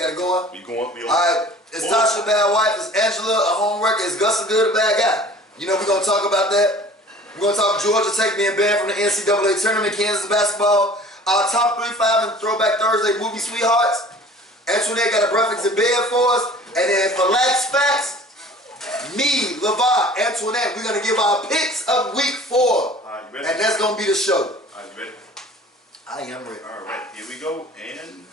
got it going? We going. We on. Alright, it's Tasha, bad wife. It's Angela, a homewrecker. It's Gus, a good, a bad guy. You know we're going to talk about that. We're going to talk Georgia Tech being banned from the NCAA tournament, Kansas basketball. Our top 3, 5, and Throwback Thursday movie sweethearts. Antoinette got a breakfast in bed for us. And then for Lax Facts, me, LeVar, Antoinette, we're going to give our picks of week 4. Alright, you ready? And that's going to be the show. Alright, you ready? I am ready. Alright, here we go. And...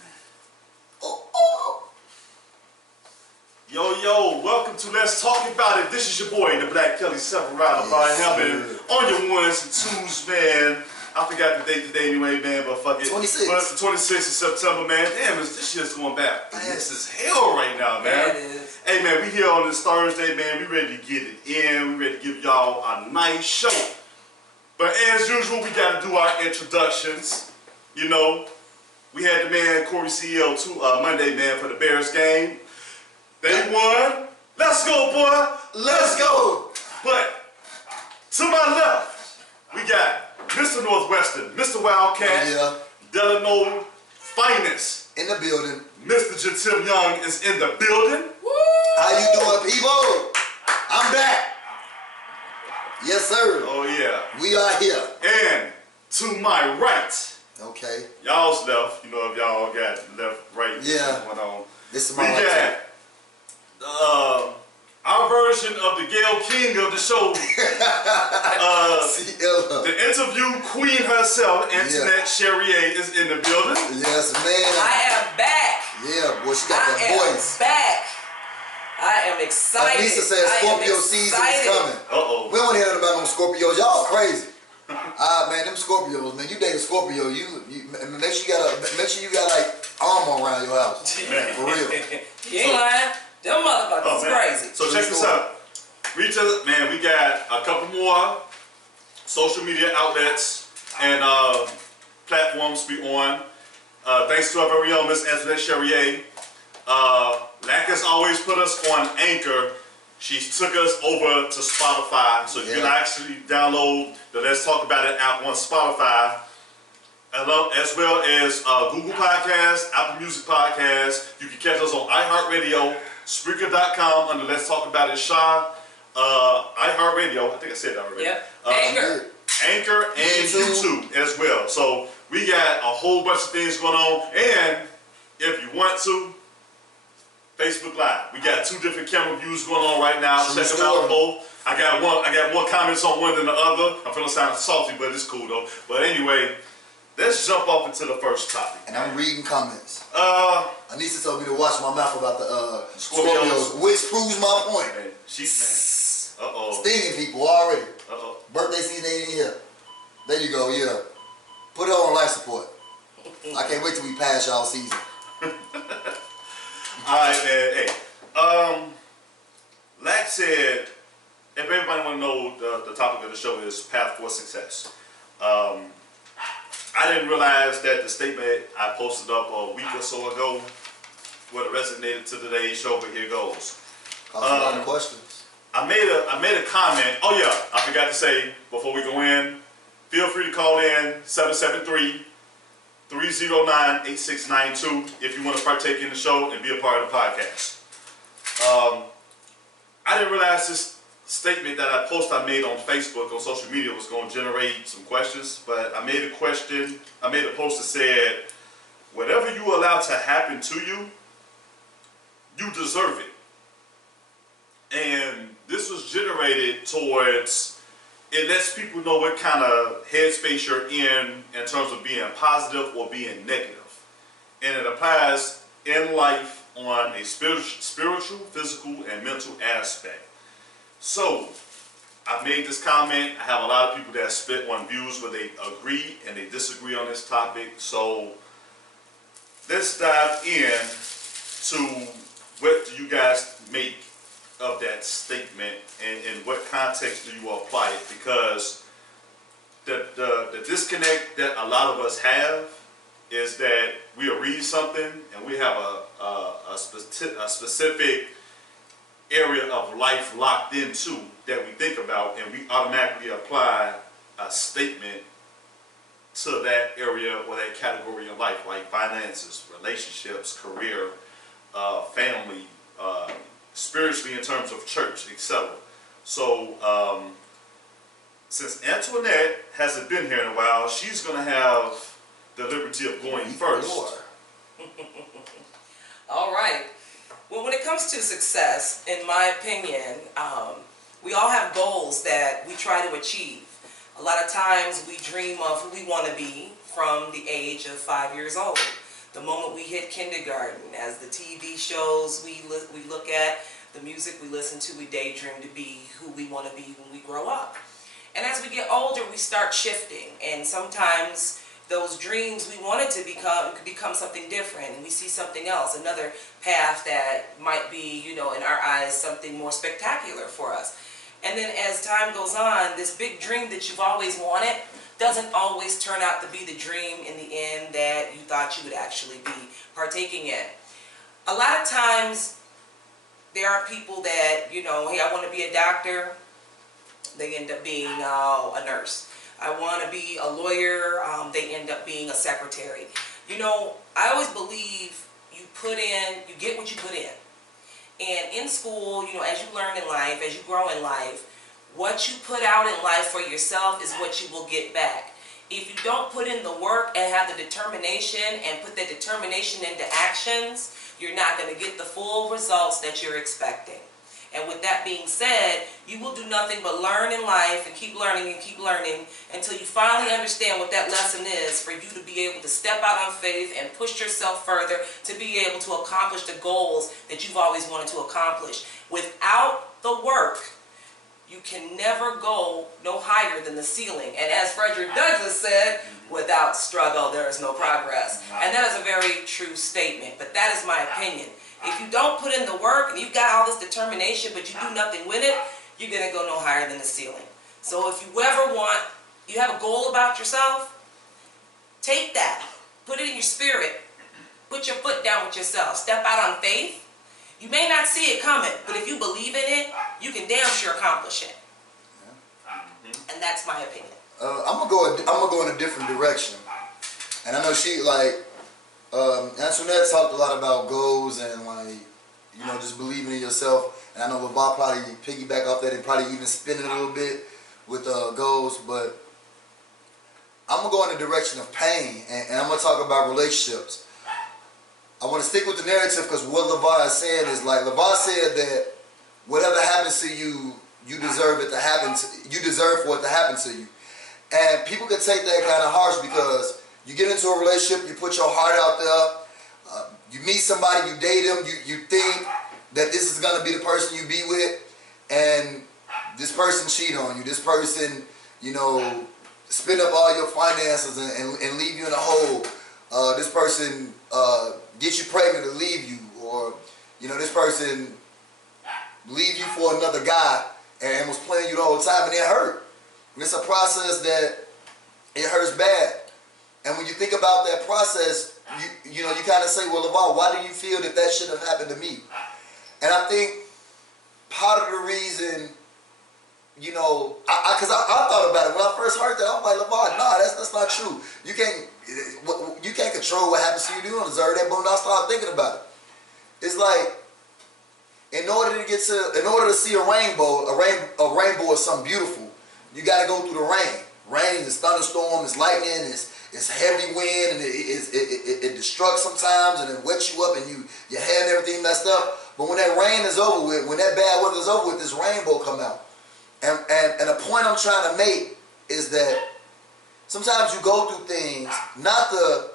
Yo, welcome to Let's Talk About It. This is your boy, the Black Kelly Severado, by helping on your ones and twos, man. I forgot the date today anyway, man, but fuck it. 26. But it's the 26th of September, man. Damn, this shit's going back fast as hell right now, man. Yeah, it is. Hey, man, we here on this Thursday, man. We ready to get it in. We ready to give y'all a nice show. But as usual, we got to do our introductions. You know, we had the man, Corey CL, Monday, man, for the Bears game. They won. Let's go, boy. Let's go. But to my left, we got Mr. Northwestern, Mr. Wildcat, Delano Finest in the building. Mr. Jatim Young is in the building. Woo! How you doing, people? I'm back. Yes, sir. Oh, yeah. We are here. And to my right, okay. Y'all's left. You know, if y'all got left, right, yeah. Going on. This is my right. Our version of the Gayle King of the show, the interview queen herself, Antoinette Cherrier, is in the building. Yes, man. I am back. Yeah, boy, she got that voice. I am back. I am excited. Lisa said Scorpio season is coming. Uh-oh. We don't hear nothing about them Scorpios. Y'all crazy. Man, them Scorpios, man. You date a Scorpio, you make sure you got like armor around your house. Man. For real. You ain't lying. Them motherfuckers crazy. So check this out. Man, we got a couple more social media outlets and platforms we on. Thanks to our very own Miss Antoinette Cherrier. Lack has always put us on Anchor. She took us over to Spotify, so you can actually download the Let's Talk About It app on Spotify, as well as Google Podcasts, Apple Music Podcasts. You can catch us on iHeartRadio, Spreaker.com under Let's Talk About It Shy, iHeartRadio, I think I said that already. Yep. Anchor and YouTube as well. So we got a whole bunch of things going on, and if you want to, Facebook Live. We got 2 different camera views going on right now. Check them out both. I got more comments on one than the other. I'm feeling sound salty, but it's cool though. But anyway, let's jump off into the first topic. And I'm reading comments. Anissa told me to watch my mouth about the Scorpios, which proves my point. Man, stinging people already. Birthday season ain't here. There you go, yeah. Put it on life support. I can't wait till we pass y'all season. Alright, man. Hey, Lack said, if everybody want to know, the topic of the show is Path for Success. I didn't realize that the statement I posted up a week or so ago would have resonated to today's show, but here goes. A lot of questions. I made a comment. Oh yeah, I forgot to say before we go in, feel free to call in 773-309-8692 if you want to partake in the show and be a part of the podcast. I didn't realize this statement that I made on Facebook, on social media, was going to generate some questions, but I made a post that said, whatever you allow to happen to you, you deserve it. And this was generated towards, it lets people know what kind of headspace you're in terms of being positive or being negative. And it applies in life on a spiritual, physical, and mental aspect. So, I made this comment. I have a lot of people that split on views where they agree and they disagree on this topic. So, let's dive in to what do you guys make of that statement and in what context do you apply it, because the disconnect that a lot of us have is that we'll read something and we have a specific area of life locked into that we think about, and we automatically apply a statement to that area or that category of life, like finances, relationships, career, family, spiritually in terms of church, etc. So since Antoinette hasn't been here in a while, she's going to have the liberty of going first. All right. Well, when it comes to success, in my opinion, we all have goals that we try to achieve. A lot of times we dream of who we want to be from the age of 5 years old. The moment we hit kindergarten, as the TV shows we look at, the music we listen to, we daydream to be who we want to be when we grow up. And as we get older, we start shifting, and sometimes those dreams we wanted to become something different, and we see something else, another path that might be, you know, in our eyes, something more spectacular for us. And then as time goes on, this big dream that you've always wanted doesn't always turn out to be the dream in the end that you thought you would actually be partaking in. A lot of times, there are people that, you know, hey, I want to be a doctor. They end up being a nurse. I want to be a lawyer. They end up being a secretary. You know, I always believe you get what you put in. And in school, you know, as you learn in life, as you grow in life, what you put out in life for yourself is what you will get back. If you don't put in the work and have the determination and put that determination into actions, you're not going to get the full results that you're expecting. And with that being said, you will do nothing but learn in life and keep learning until you finally understand what that lesson is, for you to be able to step out on faith and push yourself further to be able to accomplish the goals that you've always wanted to accomplish. Without the work, you can never go no higher than the ceiling. And as Frederick Douglass said, without struggle, there is no progress. And that is a very true statement, but that is my opinion. If you don't put in the work and you've got all this determination but you do nothing with it, you're going to go no higher than the ceiling. So if you ever you have a goal about yourself, take that, put it in your spirit, put your foot down with yourself, step out on faith. You may not see it coming, but if you believe in it, you can damn sure accomplish it. And that's my opinion. I'm gonna go in a different direction. And I know she Antoinette talked a lot about goals and just believing in yourself. And I know LeVar probably piggyback off that and probably even spin it a little bit with goals. But I'm gonna go in the direction of pain, and I'm gonna talk about relationships. I want to stick with the narrative because what LeVar is saying is, like LeVar said, that whatever happens to you, you deserve it to happen. You deserve for it to happen to you. And people can take that kind of harsh because you get into a relationship, you put your heart out there, you meet somebody, you date them, you think that this is going to be the person you be with, and this person cheat on you, this person, spend up all your finances and leave you in a hole, this person get you pregnant to leave you, or, this person leave you for another guy and was playing you the whole time, and it hurt. And it's a process that it hurts bad. And when you think about that process, you kind of say, well, LeVar, why do you feel that should have happened to me? And I think part of the reason, because I thought about it when I first heard that, I was like, LeVar, nah, that's not true. You can't control what happens to you. You don't deserve that. But when I started thinking about it, it's like, in order to see a rainbow is something beautiful, you got to go through the rain. Rain is thunderstorm, it's lightning, it's heavy wind, and it destructs sometimes, and it wets you up, and your hair and everything messed up. But when that rain is over with, when that bad weather is over with, this rainbow come out. And the point I'm trying to make is that sometimes you go through things not to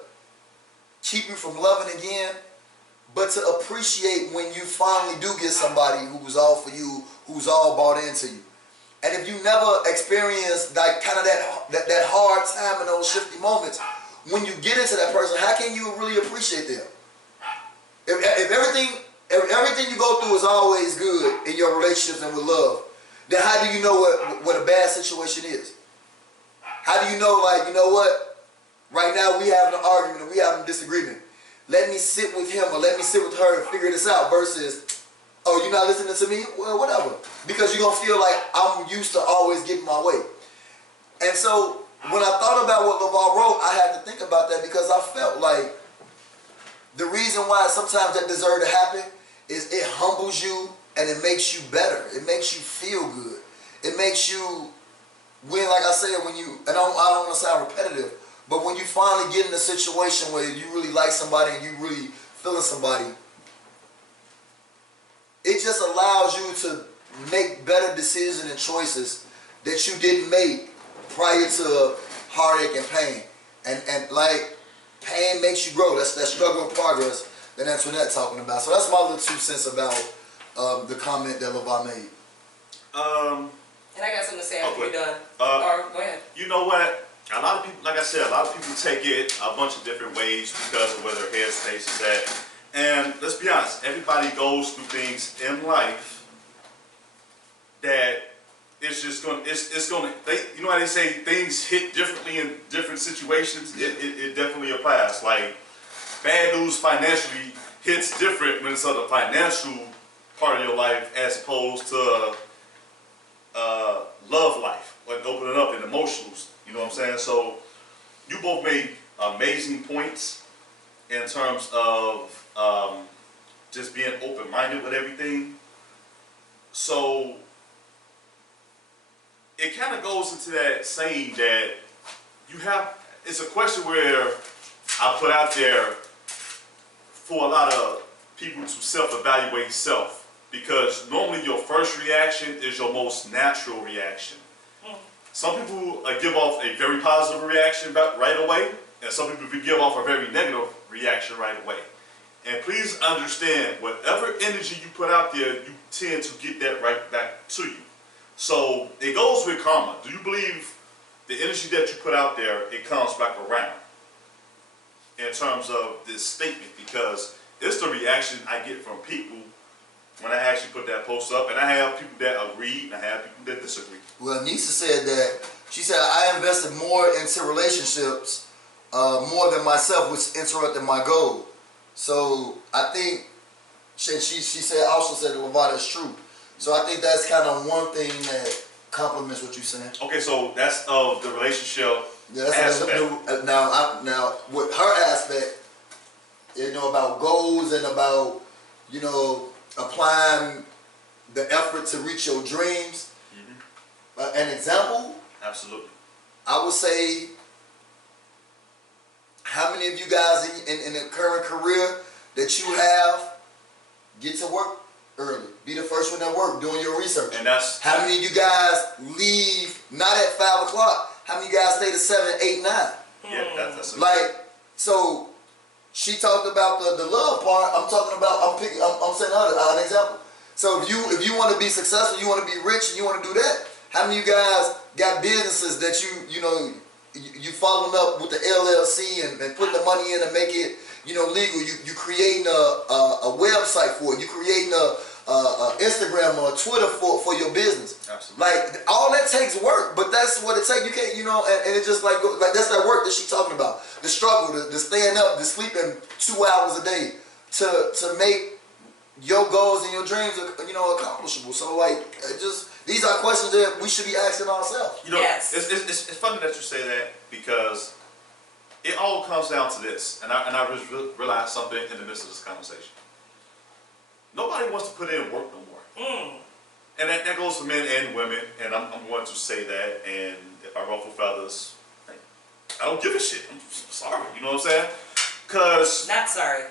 keep you from loving again, but to appreciate when you finally do get somebody who's all for you, who's all bought into you. And if you never experienced that hard time in those shifty moments, when you get into that person, how can you really appreciate them? If everything you go through is always good in your relationships and with love, then how do you know what a bad situation is? How do you know, right now we having an argument and we having a disagreement. Let me sit with him or let me sit with her and figure this out versus, oh, you're not listening to me? Well, whatever. Because you're going to feel like I'm used to always getting my way. And so when I thought about what LeVar wrote, I had to think about that because I felt like the reason why sometimes that deserve to happen is it humbles you and it makes you better. It makes you feel good. It makes you, when, like I said, when you, and I don't want to sound repetitive, but when you finally get in a situation where you really like somebody and you really feeling somebody, it just allows you to make better decisions and choices that you didn't make prior to heartache and pain. And like, pain makes you grow. That's that struggle and progress that Antoinette talking about. So that's my little 2 cents about the comment that LeVar made. And I got something to say after Okay. you're done. Or go ahead. You know what? A lot of people, like I said, a lot of people take it a bunch of different ways because of where their headspace is at. And let's be honest, everybody goes through things in life that it's just going to, you know how they say things hit differently in different situations? It definitely applies. Like, bad news financially hits different when it's on the financial part of your life as opposed to love life, like opening up and emotionals. You know what I'm saying? So you both made amazing points in terms of just being open-minded with everything. So it kind of goes into that saying that you have, it's a question where I put out there for a lot of people to self-evaluate self, because normally your first reaction is your most natural reaction. Some people give off a very positive reaction right away, and some people give off a very negative reaction right away. And please understand, whatever energy you put out there, you tend to get that right back to you. So it goes with karma. Do you believe the energy that you put out there, it comes back around in terms of this statement? Because it's the reaction I get from people when I actually put that post up, and I have people that agree and I have people that disagree. Well, Nisa said that, she said, I invested more into relationships more than myself, which interrupted my goal. So I think, she said, also said that LeVar, that's true. So I think that's kind of one thing that complements what you're saying. Okay, so that's the relationship aspect. Now, with her aspect, you know, about goals and about, you know, applying the effort to reach your dreams. An example, Absolutely. I would say, how many of you guys in the current career that you have get to work early? Be the first one at work doing your research. And that's how many of you guys leave not at 5 o'clock? How many of you guys stay to 7, 8, 9? yeah, that's Like, so she talked about the love part. I'm talking about, I'm saying an example. So if you want to be successful, you want to be rich, and you want to do that, how many of you guys got businesses that you following up with the LLC and putting the money in to make it, you know, legal? You creating a website for it. You creating a Instagram or Twitter for your business. Absolutely. Like, all that takes work, but that's what it takes. You can't, you know, and it's just like that's that work that she's talking about. The struggle, the staying up, the sleeping 2 hours a day to make your goals and your dreams, you know, accomplishable. So like, these are questions that we should be asking ourselves. You know, Yes. it's funny that you say that, because it all comes down to this, and I just realized something in the midst of this conversation. Nobody wants to put in work no more. And that goes for men and women, and I'm going to say that, and if I ruffle feathers, I don't give a shit. I'm sorry, you know what I'm saying? Because... Not sorry.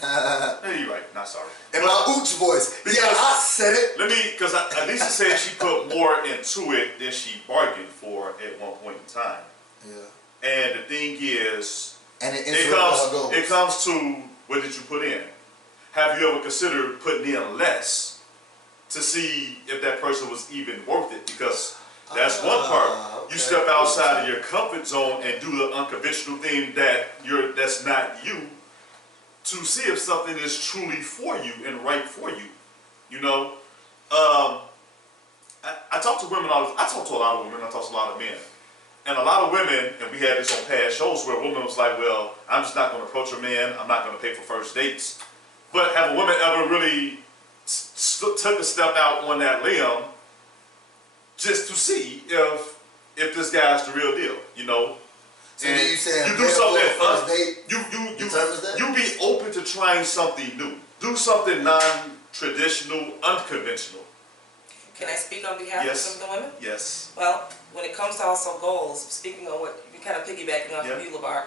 Hey, you're right, not sorry. In my ooch voice. Yeah, I said it. Let me, because Lisa said she put more into it than she bargained for at one point in time. Yeah. And the thing is, And it comes to, what did you put in? Have you ever considered putting in less to see if that person was even worth it? Because that's one part. Okay. You step outside of your comfort zone and do the unconventional thing that's not you, to see if something is truly for you and right for you. You know, I talk to women I talk to a lot of women. I talk to a lot of men. And a lot of women, and we had this on past shows, where a woman was like, well, I'm just not going to approach a man. I'm not going to pay for first dates. But have a woman ever really took a step out on that limb just to see if this guy's the real deal, you know? So you saying you do something first date you determines that? you be open to trying something new. Do something non-traditional, unconventional. Can I speak on behalf of Yes. some of the women? Yes. Well, when it comes to also goals, speaking of what you kind of piggybacking off of you, LeVar,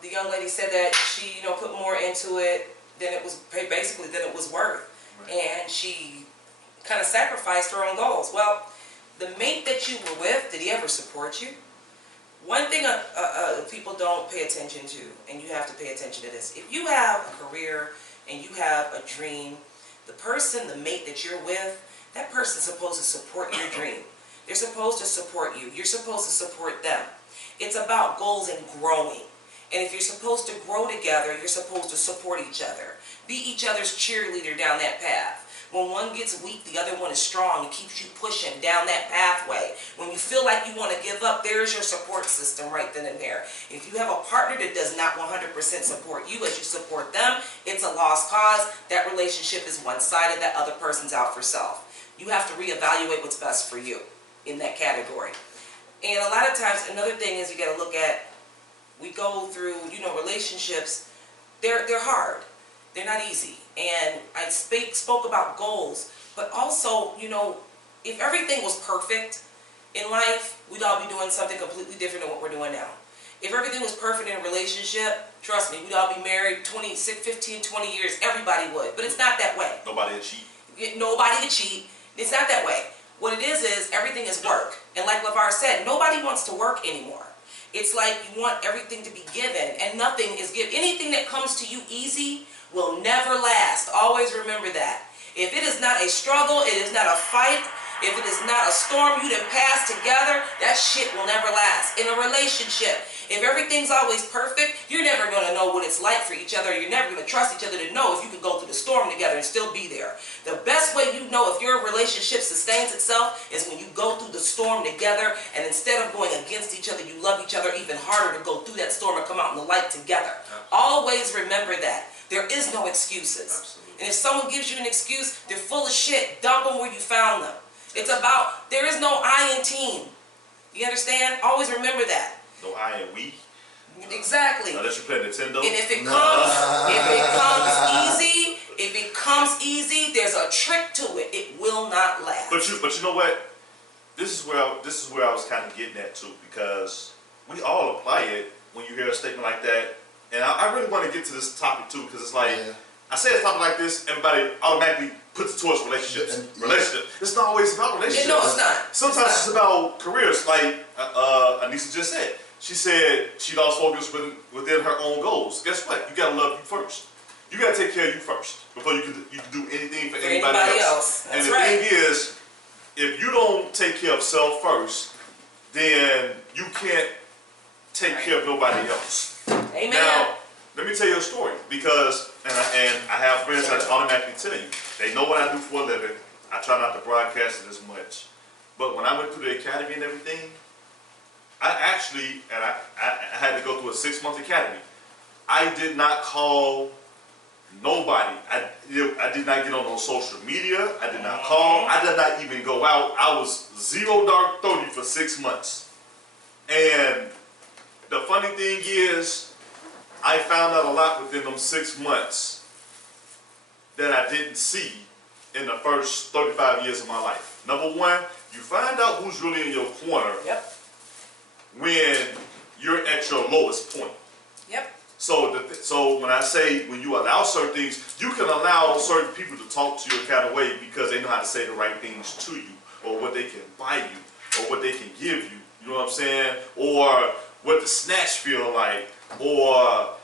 the young lady said that she, put more into it than it was basically than it was worth, and she kind of sacrificed her own goals. Well, the mate that you were with, did he ever support you? One thing people don't pay attention to, and you have to pay attention to this: if you have a career and you have a dream, the mate that you're with, that person's supposed to support your dream. They're supposed to support you. You're supposed to support them. It's about goals and growing. And if you're supposed to grow together, you're supposed to support each other. Be each other's cheerleader down that path. When one gets weak, the other one is strong and keeps you pushing down that pathway. When you feel like you want to give up, there's your support system right then and there. If you have a partner that does not 100% support you as you support them, it's a lost cause. That relationship is one-sided. That other person's out for self. You have to reevaluate what's best for you in that category. And a lot of times, another thing is you got to look at, we go through, relationships, they're hard. They're not easy. And I spoke about goals, but also, if everything was perfect in life, we'd all be doing something completely different than what we're doing now. If everything was perfect in a relationship, trust me, we'd all be married 15, 20 years. Everybody would. But it's not that way. Nobody to cheat. Nobody to cheat. It's not that way. What it is everything is work. And like LeVar said, nobody wants to work anymore. It's like you want everything to be given, and nothing is given. Anything that comes to you easy will never last. Always remember that. If it is not a struggle, it is not a fight, if it is not a storm you done pass together, that shit will never last. In a relationship, if everything's always perfect, you're never going to know what it's like for each other. You're never going to trust each other to know if you can go through the storm together and still be there. The best way you know if your relationship sustains itself is when you go through the storm together, and instead of going against each other, you love each other even harder to go through that storm and come out in the light together. Always remember that. There is no excuses. Absolutely. And if someone gives you an excuse, they're full of shit. Dump them where you found them. It's about, there is no I in team. You understand? Always remember that. No I and we. Exactly. Unless you play Nintendo. And if it comes easy, there's a trick to it. It will not last. But you know what? This is where I was kind of getting at too, because we all apply it when you hear a statement like that. And I really want to get to this topic too, because it's like, I say a topic like this, everybody automatically puts it towards relationships. It's not always about relationships. No, it's not. Sometimes it's about careers, like Anissa just said. She said she lost focus within her own goals. Guess what? You gotta love you first. You gotta take care of you first before you can do anything for anybody else. That's and the right. thing is, if you don't take care of self first, then you can't take care of nobody else. Amen. Now, let me tell you a story, because, and I have friends that automatically tell you, they know what I do for a living. I try not to broadcast it as much. But when I went through the academy and everything, I actually, and I had to go through a 6-month academy. I did not call nobody. I did not get on no social media. I did not call. I did not even go out. I was 0 dark 30 for 6 months. And the funny thing is, I found out a lot within them 6 months that I didn't see in the first 35 years of my life. Number one, you find out who's really in your corner when you're at your lowest point. Yep. So when I say when you allow certain things, you can allow certain people to talk to you a kind of way because they know how to say the right things to you, or what they can buy you, or what they can give you. You know what I'm saying? Or what the snatch feel like, or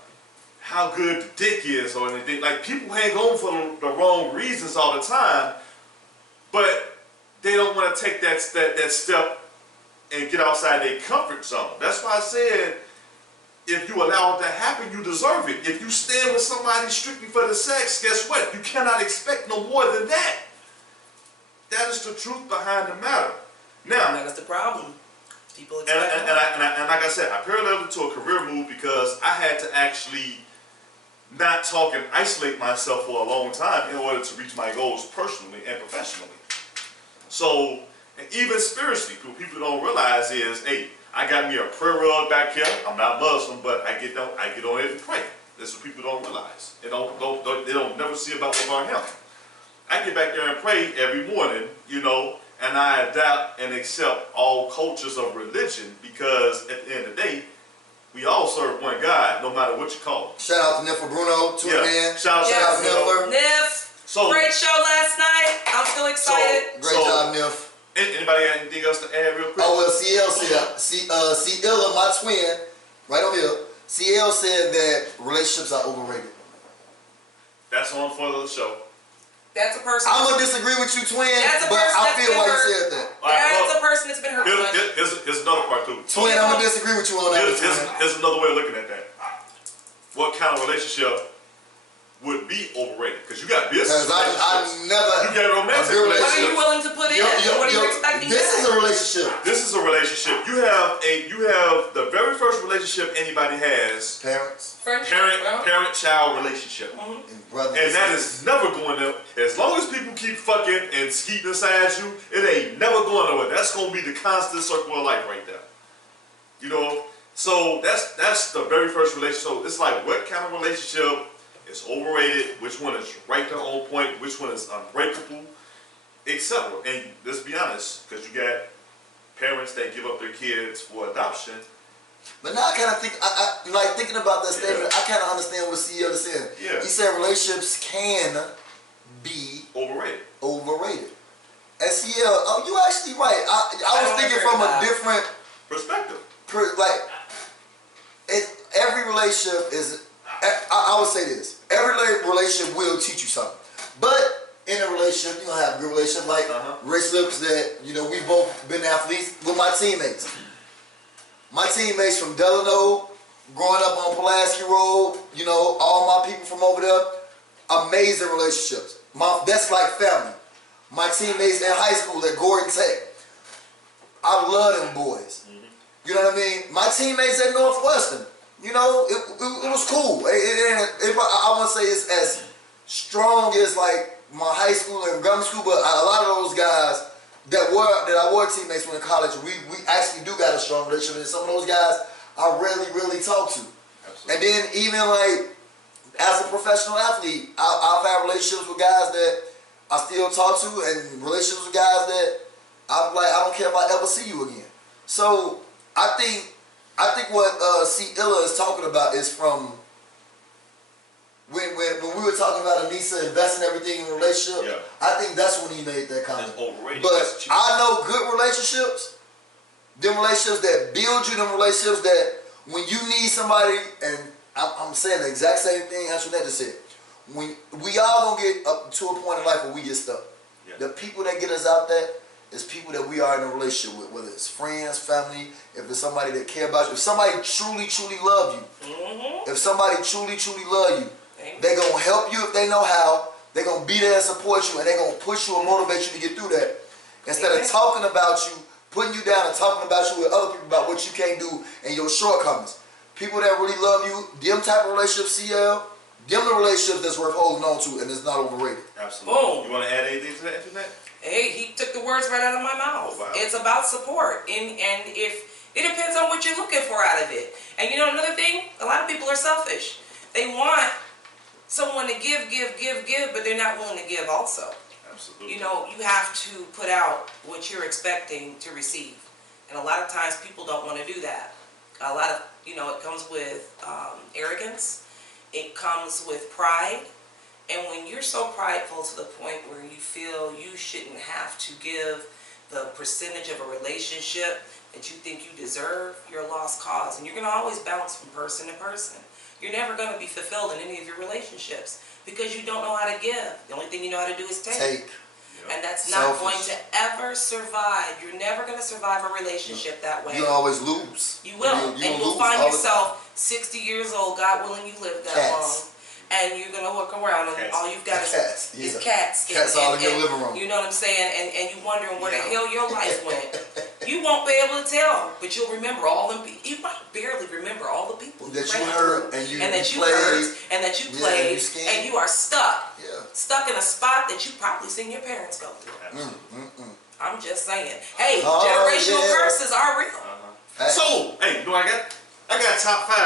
how good the dick is, or anything. Like, people hang on for the wrong reasons all the time, but they don't want to take that step and get outside their comfort zone. That's why I said, if you allow it to happen, you deserve it. If you stand with somebody strictly for the sex, guess what? You cannot expect no more than that. That is the truth behind the matter. Now, and that's the problem. People and like I said, I paralleled it to a career move because I had to actually not talk and isolate myself for a long time in order to reach my goals personally and professionally. So, and even spiritually, what people don't realize is, hey, I got me a prayer rug back here. I'm not Muslim, but I get on it and pray. That's what people don't realize. They don't never see about Lamar Hamlin. I get back there and pray every morning, you know, and I adapt and accept all cultures of religion because at the end of the day, we all serve one God, no matter what you call it. Shout out to Niffer Bruno, tuning in. Shout out to Niffer. Niff, great show last night. I'm still excited. Great job, Niff. Anybody got anything else to add real quick? Oh, well, CL said, CL, my twin, right over here, CL said that relationships are overrated. That's on for the show. That's a person. I'm going to disagree with you, twin, That's a but person I that's feel been why you hurt. said that. That's a person that's been hurt. Here's another part, too. Twin, I'm going to disagree with you on that. Here's another way of looking at that. What kind of relationship would be overrated? Because you got business relationships. I never. You got romantic relationships. What are you willing to put in? What are you expecting? This is a relationship. This is a relationship. You have the very first relationship anybody has. Parents. Parent-child relationship. And that is never going to, as long as people keep fucking and skeeting inside you, it ain't never going nowhere. That's going to be the constant circle of life right there. You know? So that's the very first relationship. So it's like, what kind of relationship is overrated? Which one is right there on point? Which one is unbreakable? Etc. And let's be honest, because you got parents that give up their kids for adoption. But now I kind of think, like thinking about that statement, I kind of understand what CEO is saying. Yeah. He said relationships can be overrated. And CL, oh, you actually right. I was thinking from a different perspective. Every relationship is, I would say this, every relationship will teach you something. But in a relationship, you're going to have a good relationship, like relationships that, you know, we've both been athletes with my teammates. My teammates from Delano, growing up on Pulaski Road, you know, all my people from over there, amazing relationships. That's like family. My teammates in high school at Gordon Tech, I love them boys. You know what I mean? My teammates at Northwestern, you know, it was cool. I wouldn't say it's as strong as like my high school and grammar school, but a lot of those guys that I were teammates when in college, we actually do got a strong relationship. And some of those guys I really talk to. Absolutely. And then even like as a professional athlete, I've had relationships with guys that I still talk to, and relationships with guys that I'm like, I don't care if I ever see you again. So I think what C. Illa is talking about is from when we were talking about Anissa investing everything in a relationship. Yeah. I think that's when he made that comment. But I know good relationships, them relationships that build you, them relationships that when you need somebody, and I'm saying the exact same thing Antoinette just said. When we all gonna get up to a point in life where we get stuck. Yeah. The people that get us out there is people that we are in a relationship with, whether it's friends, family, if it's somebody that care about you, if somebody truly love you, if somebody truly love you, they're gonna help you if they know how, they're gonna be there and support you, and they're gonna push you and motivate you to get through that. Instead of talking about you, putting you down and talking about you with other people about what you can't do and your shortcomings. People that really love you, them type of relationships, CL, them the relationships that's worth holding on to and it's not overrated. Absolutely. Boom. You want to add anything to that, Internet? Hey, he took the words right out of my mouth. Oh, wow. It's about support, and if it depends on what you're looking for out of it. And you know another thing, a lot of people are selfish. They want someone to give, but they're not willing to give also. Absolutely. You know, you have to put out what you're expecting to receive, and a lot of times people don't want to do that. A lot of, you know, it comes with arrogance. It comes with pride. And when you're so prideful to the point where you feel you shouldn't have to give the percentage of a relationship that you think you deserve, you're a lost cause. And you're going to always bounce from person to person. You're never going to be fulfilled in any of your relationships because you don't know how to give. The only thing you know how to do is take. And that's not going to ever survive. You're never going to survive a relationship that way. You'll always lose. You will. And you'll find yourself 60 years old, God willing you live that long. And you're going to look around and all you've got is cats. Cats all in your living room. You know what I'm saying? And you're wondering where the hell your life went. You won't be able to tell, but you'll remember all them people. You might barely remember all the people that you hurt and that you played and you are stuck. Yeah. Stuck in a spot that you've probably seen your parents go through. I'm just saying. Hey, generational curses are real. Hey. So, hey, you know what I got top 5.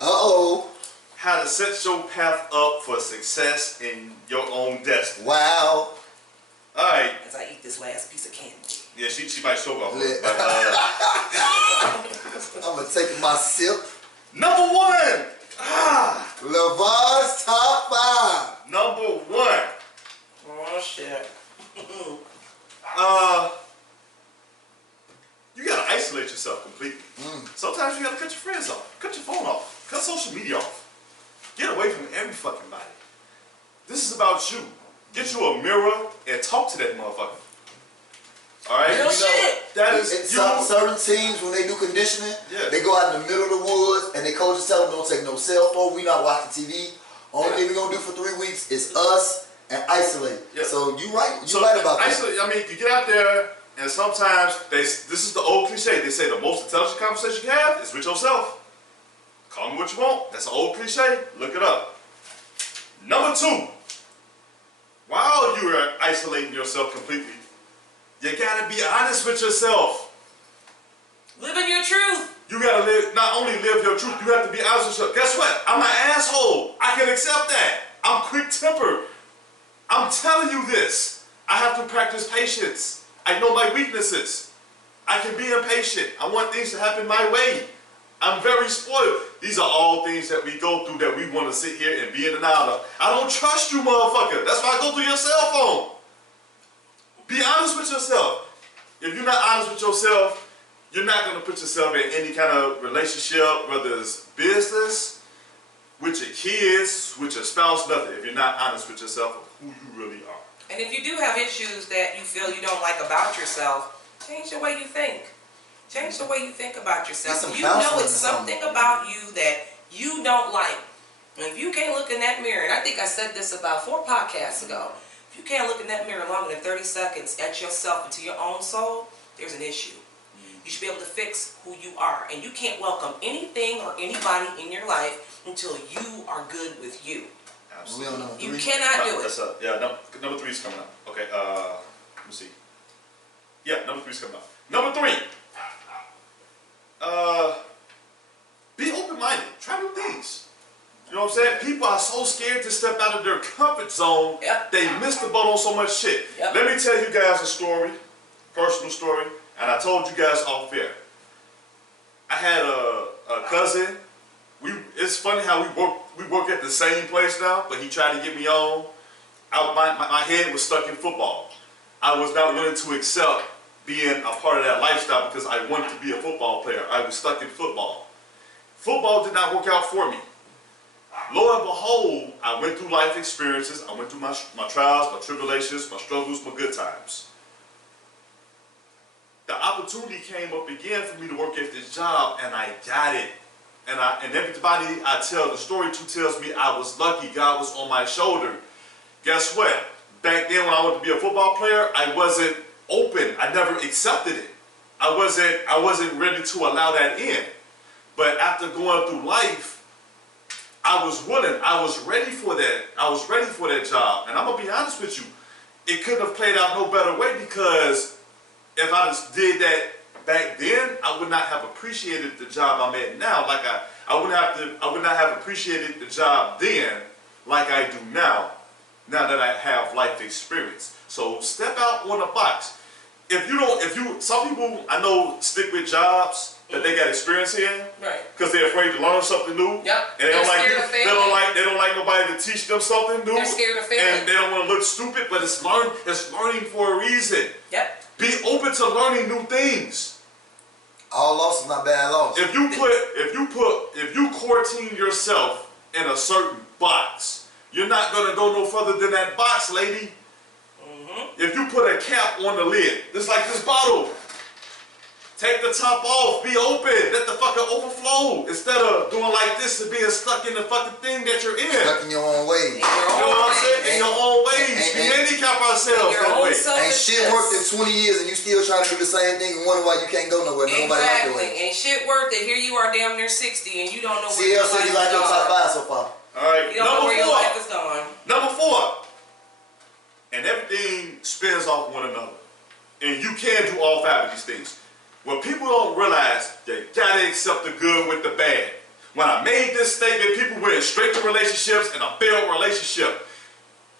Uh-oh. How to set your path up for success in your own destiny. Wow. Alright. As I eat this last piece of candy. Yeah, she might choke off. Lit. But, I'm gonna take my sip. number 1. LeVar's top 5. Number 1. Oh shit. You gotta isolate yourself completely. Sometimes you gotta cut your friends off, cut your phone off, cut social media off. Get away from every fucking body. This is about you. Get you a mirror and talk to that motherfucker. Alright? Real shit. That is you. Certain teams, when they do conditioning, Yeah. they go out in the middle of the woods and the coaches tell them don't take no cell phone, we not watching TV. Only thing we gonna do for 3 weeks is us and isolate. Yeah. So you right about that. Isolate, I mean, you get out there and sometimes this is the old cliche. They say the most intelligent conversation you have is with yourself. Call me what you want. That's an old cliche. Look it up. Number 2. While you are isolating yourself completely, you gotta be honest with yourself. Living your truth. You gotta not only live your truth, you have to be honest with yourself. Guess what? I'm an asshole. I can accept that. I'm quick-tempered. I'm telling you this. I have to practice patience. I know my weaknesses. I can be impatient. I want things to happen my way. I'm very spoiled. These are all things that we go through that we want to sit here and be in and out of. I don't trust you, motherfucker. That's why I go through your cell phone. Be honest with yourself. If you're not honest with yourself, you're not going to put yourself in any kind of relationship, whether it's business, with your kids, with your spouse, nothing, if you're not honest with yourself of who you really are. And if you do have issues that you feel you don't like about yourself, change the way you think. Change the way you think about yourself. Get some You know counseling it's or something. something about you that you don't like. And if you can't look in that mirror, and I think I said this about 4 podcasts ago, if you can't look in that mirror longer than 30 seconds at yourself and to your own soul, there's an issue. You should be able to fix who you are. And you can't welcome anything or anybody in your life until you are good with you. We on number 3. You cannot do it. That's yeah, number 3 is coming up. Okay, let me see. Yeah, number 3 is coming up. Number 3. Be open-minded. Try new things. You know what I'm saying? People are so scared to step out of their comfort zone. Yep. They miss the boat on so much shit. Yep. Let me tell you guys a story, personal story, and I told you guys off air. I had a cousin. It's funny how we work at the same place now, but he tried to get me on. My head was stuck in football. I was not willing to accept being a part of that lifestyle because I wanted to be a football player. I was stuck in football. Football did not work out for me. Lo and behold, I went through life experiences. I went through my trials, my tribulations, my struggles, my good times. The opportunity came up again for me to work at this job, and I got it. And everybody I tell the story to tells me I was lucky. God was on my shoulder. Guess what? Back then when I wanted to be a football player, I wasn't open. I never accepted it. I wasn't ready to allow that in. But after going through life, I was willing. I was ready for that. I was ready for that job. And I'm gonna be honest with you, it couldn't have played out no better way, because if I just did that back then, I would not have appreciated the job I'm at now. Like I would not have appreciated the job then like I do now that I have life experience. So step out on the box. Some people I know stick with jobs that they got experience in, Right. because they're afraid to learn something new. Yep. And they don't They're like nobody to teach them something new. They're scared of failing. And they don't want to look stupid, but it's learning for a reason. Yep. Be open to learning new things. All loss is not bad loss. If you quarantine yourself in a certain box, you're not gonna go no further than that box, lady. If you put a cap on the lid, just like this bottle, take the top off, be open, let the fucker overflow, instead of doing like this and being stuck in the fucking thing that you're in. Stuck in your own ways. You know what I'm saying? In your own ways. We handicap ourselves that way. Ain't shit worked in 20 years and you still trying to do the same thing and wonder why you can't go nowhere. Nobody like your way. Exactly. Ain't shit worth it. Here you are damn near 60 and you don't know where CL your said life you like is your top going. 5 so far. Alright, You don't know where your life is number 4. going. Number 4. And everything spins off one another. And you can do all 5 of these things. What people don't realize, you gotta accept the good with the bad. When I made this statement, people went straight to relationships and a failed relationship.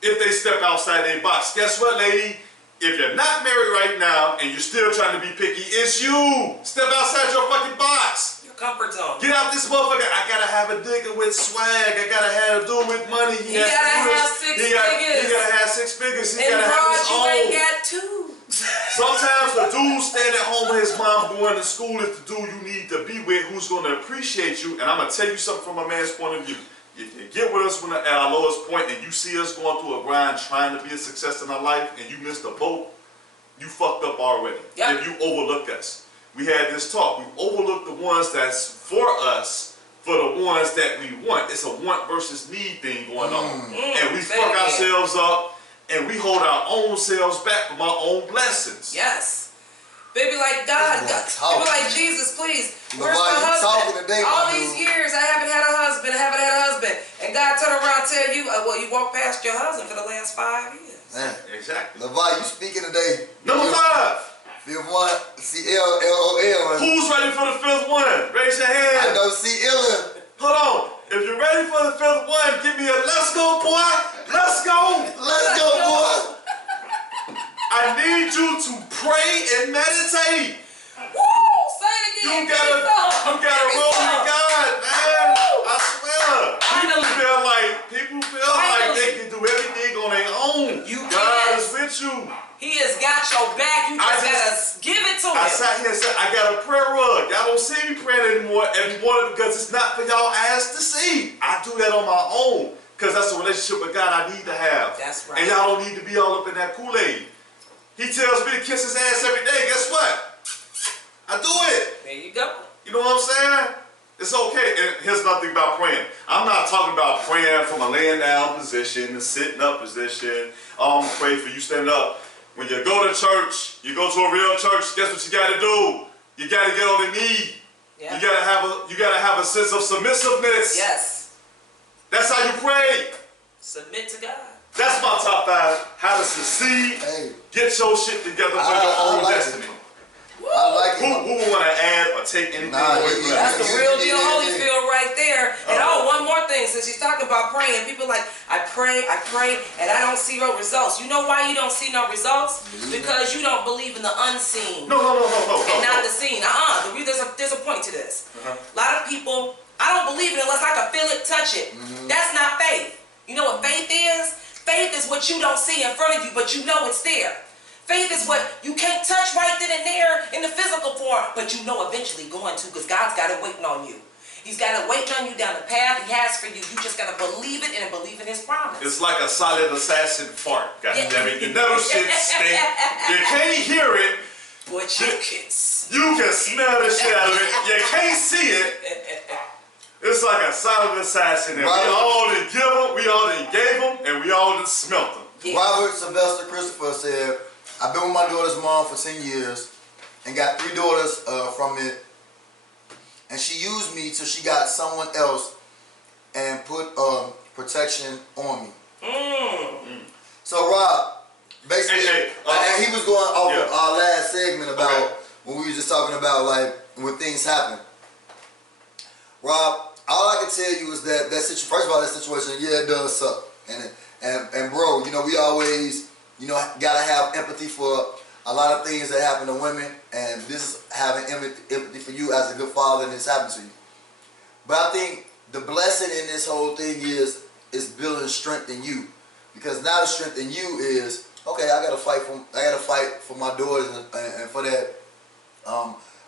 If they step outside their box, guess what, lady? If you're not married right now and you're still trying to be picky, it's you. Step outside your fucking box. Your comfort zone. Get out this motherfucker. I gotta have a nigga with swag. I gotta have a dude with money. He gotta have 6 figures. He gotta have 6 figures. He And gotta have Rod, his you own. ain't got 2. Sometimes the dude staying at home with his mom going to school is the dude you need to be with, who's going to appreciate you. And I'm going to tell you something from a man's point of view. If you get with us at our lowest point and you see us going through a grind trying to be a success in our life and you missed a boat, you fucked up already. Yep. If you overlook us. We had this talk. We overlook the ones that's for us for the ones that we want. It's a want versus need thing going on. And we fuck ourselves up. And we hold our own selves back from our own blessings. Yes. Baby, like God, people like Jesus, please. Where's my husband? Today, all these years I haven't had a husband. And God turn around and tell you, well, you walked past your husband for the last 5 years. Man. Exactly. Levi, you speaking today. Number 5. Fifth one, C-L-L-O-L. Who's ready for the 5th one? Raise your hand. I know C-L-L. Hold on. If you're ready for the 5th one, give me a let's go, boy. Let's go. Let's go, boy. I need you to pray and meditate. Woo! Say it again. You gotta roll with God, man. I swear. People feel like they can do everything on their own. God is with you. He has got your back. You just gotta give it to him. I sat here and said, I got a prayer rug. Y'all don't see me praying anymore because it's not for y'all ass to see. I do that on my own because that's a relationship with God I need to have. That's right. And y'all don't need to be all up in that Kool-Aid. He tells me to kiss his ass every day. Guess what? I do it. There you go. You know what I'm saying? It's okay. And here's nothing about praying. I'm not talking about praying from a laying down position, a sitting up position. Oh, I'm going to pray for you standing up. When you go to church, you go to a real church, guess what you got to do? You got to get on the knee. Yeah. You gotta have a sense of submissiveness. Yes. That's how you pray. Submit to God. That's my top 5. How to succeed. Hey. Get your shit together for your own destiny. I like it. Who would want to add or take anything away from That's that? the real deal Holyfield right there. And one more thing, since she's talking about praying, people like, I pray, and I don't see no results. You know why you don't see no results? Because you don't believe in the unseen. No. And not the seen. There's a point to this. A lot of people, I don't believe it unless I can feel it, touch it. That's not faith. You know what faith is? Faith is what you don't see in front of you, but you know it's there. Faith is what you can't touch right then and there in the physical form, but you know eventually going to, because God's got it waiting on you. He's got it waiting on you down the path He has for you. You just got to believe it and believe in His promise. It's like a silent assassin fart. Goddammit. You know shit stink. You can't hear it. But you can smell the shit out of it. You can't see it. It's like a silent assassin. And we all done give them, we all done gave them, and we all done smelt them. Yeah. Robert Sylvester Christopher said, I've been with my daughter's mom for 10 years and got 3 daughters from it. And she used me till she got someone else and put protection on me. So Rob, basically, and he was going off of our last segment about when we were just talking about like when things happen. Rob, all I can tell you is that situation. First of all, that situation, yeah, it does suck. And bro, you know, we always, you know, gotta have empathy for a lot of things that happen to women, and this is having empathy for you as a good father, and this happened to you. But I think the blessing in this whole thing is building strength in you, because now the strength in you is okay. I gotta fight for my daughters and for that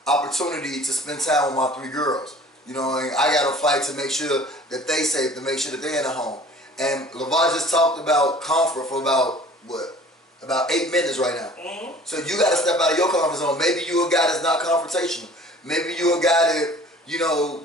opportunity to spend time with my 3 girls. You know, and I gotta fight to make sure that they safe, to make sure that they're in a home. And LeVar just talked about comfort for about 8 minutes right now. So you got to step out of your comfort zone. Maybe you're a guy that's not confrontational. Maybe you're a guy that, you know,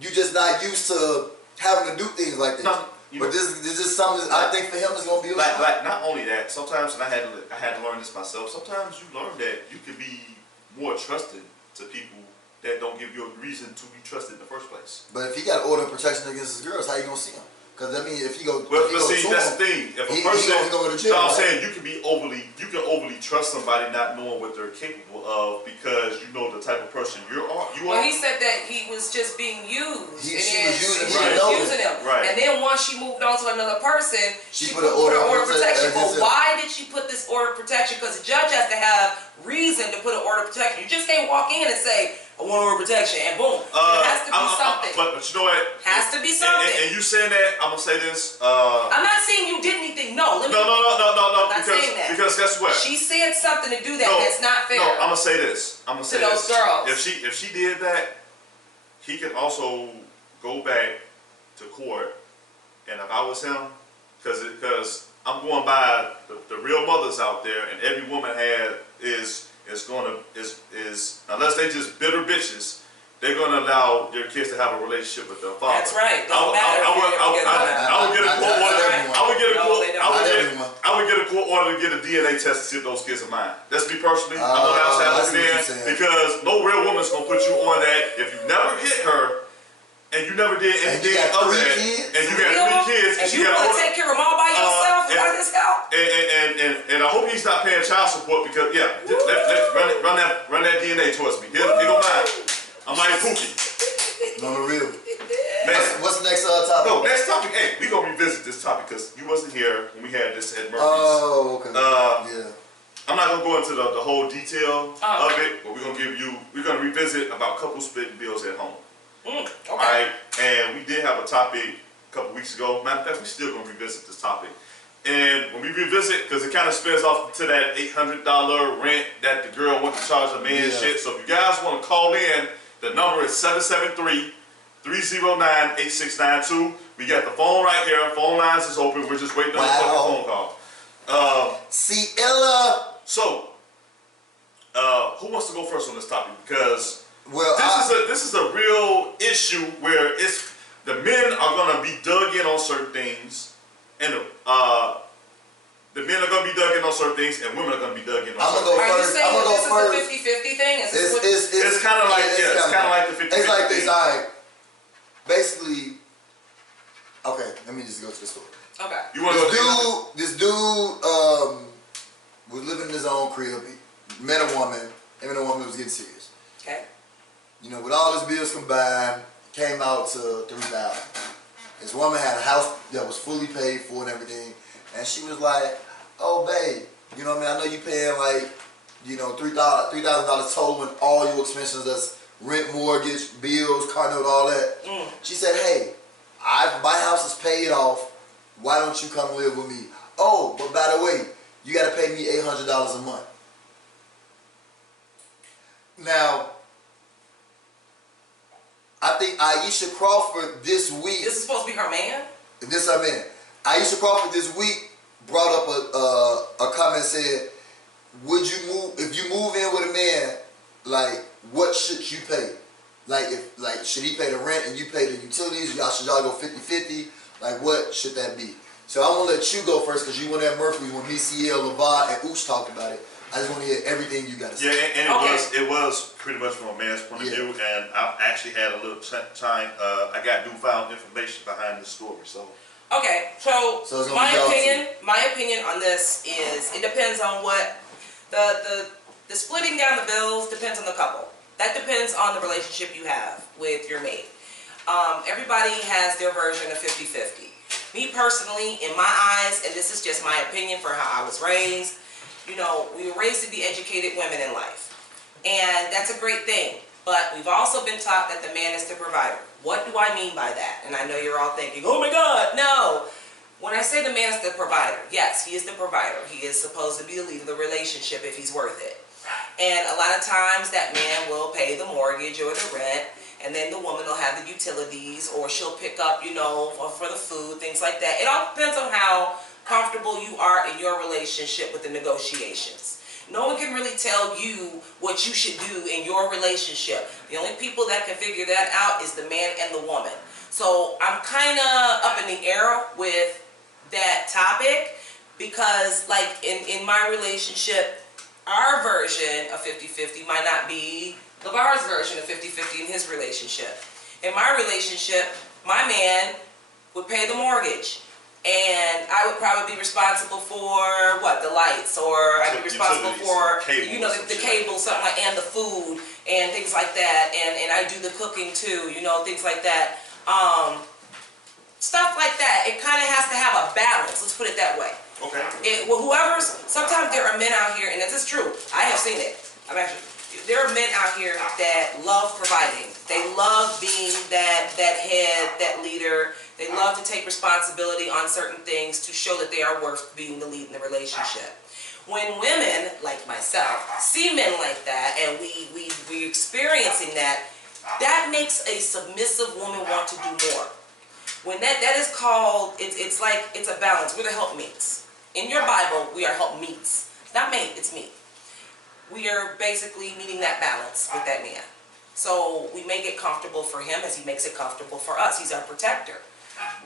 you're just not used to having to do things like this. No, but this is something that I think for him is going to be like not only that. Sometimes, and I had to learn this myself. Sometimes you learn that you can be more trusted to people that don't give you a reason to be trusted in the first place. But if he got order of protection against his girls, how you going to see him? Because I mean, if he go, Well, if he but go see, to that's him, the thing. If a he person, gonna go to jail, no, I'm right? saying you can overly trust somebody not knowing what they're capable of because you know the type of person you are. Well, he said that he was just being used. She and was using she him. was using him. Right. And then once she moved on to another person, she put an order of protection. But why did she put this order of protection? Because the judge has to have reason to put an order of protection. You just can't walk in and say, I want order of protection, and boom. It has to be something. But you know what? Has to be something. And you saying that, I'm gonna say this. I'm not saying you did anything. No. No. I'm not saying that. Because guess what? She said something to do that that's not fair. No, I'm gonna say this. I'm gonna say those girls. If she did that, he can also go back to court. And if I was him, because I'm going by the real mothers out there, and every woman is unless they just bitter bitches, they're gonna allow their kids to have a relationship with their father. That's right. I would get a court order. I would get a court order to get a DNA test to see if those kids are mine. That's me personally. I'm on the outside looking in because no real woman's gonna put you on that if you never hit her and you never did anything other than and you got 3 kids and you want to take care of them all by yourself without his help. And I hope he's not paying child support because run that DNA towards me. Here go mine. I'm like Pookie. On the real. Man, what's the next topic? No, next topic. Hey, we gonna revisit this topic because you wasn't here when we had this at Murphy's. Oh, okay. Yeah. I'm not gonna go into the whole detail of it, but we're gonna revisit about couple splitting bills at home. Okay. All right, and we did have a topic a couple weeks ago. Matter of fact, we're still gonna revisit this topic. And when we revisit, because it kind of spins off to that $800 rent that the girl went to charge a man shit. So if you guys want to call in, the number is 773-309-8692. We got the phone right here. Phone lines is open. We're just waiting on the fucking phone call. Ciela. So, who wants to go first on this topic? Because this is a real issue where the men are gonna be dug in on certain things, and the men are gonna be dug in on certain things, and women are gonna be dug in on certain things. Are you saying this is a 50-50 thing? It's kind of like the 50-50 It's like this. thing. All right. Basically, okay. Let me just go to the story. Okay. You want to go? This dude was living in his own crib. He met a woman. Him and the woman was getting serious. Okay. You know, with all his bills combined, came out to $3,000. This woman had a house that was fully paid for and everything, and she was like, "Oh, babe, you know what I mean? I know you paying like, you know, $3,000 total and all your expenses, that's rent, mortgage, bills, car note, all that." She said, "Hey, my house is paid off. Why don't you come live with me? Oh, but by the way, you got to pay me $800 a month." Now, I think Aisha Crawford this week. This is supposed to be her man? This her man. Aisha Crawford this week brought up a comment and said, "Would you move if you move in with a man? Like, what should you pay? Like should he pay the rent and you pay the utilities? Should y'all go 50-50? Like, what should that be?" So I'm gonna let you go first because you went at Murphy when me, CL, Levar, and Ooch talked about it. I just want to hear everything you got to say. Yeah, and it was pretty much from a man's point of view, and I actually had a little time. I got newfound information behind this story, so. Okay, so my opinion on this is it depends on what the splitting down the bills depends on the couple. That depends on the relationship you have with your mate. Everybody has their version of 50-50. Me personally, in my eyes, and this is just my opinion for how I was raised, you know, we were raised to be educated women in life. And that's a great thing. But we've also been taught that the man is the provider. What do I mean by that? And I know you're all thinking, oh my God, no. When I say the man is the provider, yes, he is the provider. He is supposed to be the lead of the relationship if he's worth it. And a lot of times that man will pay the mortgage or the rent, and then the woman will have the utilities, or she'll pick up, you know, for the food, things like that. It all depends on how comfortable you are in your relationship with the negotiations. No one can really tell you what you should do in your relationship. The only people that can figure that out is the man and the woman. So I'm kind of up in the air with that topic because, like, in my relationship, our version of 50-50 might not be LeVar's version of 50-50 in his relationship. In my relationship, my man would pay the mortgage. And I would probably be responsible for what, the lights, or I'd be responsible for the cable, something like, and the food and things like that. And I do the cooking too, things like that. Stuff like that. It kind of has to have a balance. Let's put it that way. Okay. Sometimes there are men out here, and this is true. I have seen it. There are men out here that love providing. They love being that head, that leader. They love to take responsibility on certain things to show that they are worth being the lead in the relationship. When women, like myself, see men like that, and we're experiencing that, that makes a submissive woman want to do more. When that is called, it's like, it's a balance. We're the helpmeets. In your Bible, we are helpmeets. Not mate, it's me. We are basically needing that balance with that man. So we make it comfortable for him as he makes it comfortable for us. He's our protector.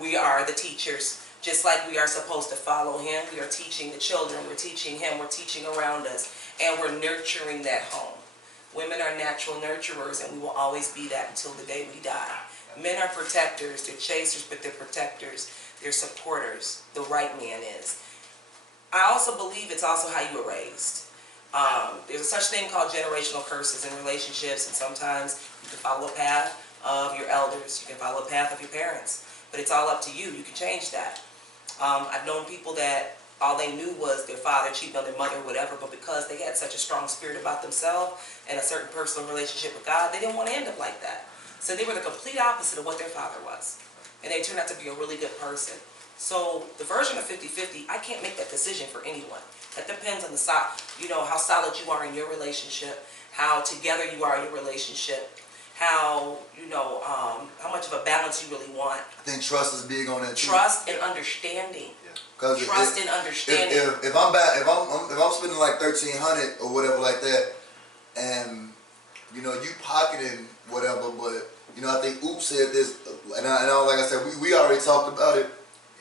We are the teachers. Just like we are supposed to follow him, we are teaching the children, we're teaching him, we're teaching around us, and we're nurturing that home. Women are natural nurturers, and we will always be that until the day we die. Men are protectors, they're chasers, but they're protectors, they're supporters. The right man is. I also believe it's also how you were raised. There's a such thing called generational curses in relationships, and sometimes you can follow a path of your elders, you can follow a path of your parents, but it's all up to you. You can change that. I've known people that all they knew was their father cheating on their mother or whatever, but because they had such a strong spirit about themselves and a certain personal relationship with God, they didn't want to end up like that. So they were the complete opposite of what their father was, and they turned out to be a really good person. So the version of 50-50, I can't make that decision for anyone. That depends on how solid you are in your relationship, how together you are in your relationship, how much of a balance you really want. I think trust is big on that too. Trust and understanding. Yeah. Trust and understanding. If I'm spending like $1,300 or whatever like that, and you pocketing whatever, but I think Oops said this, and like I said, we already talked about it.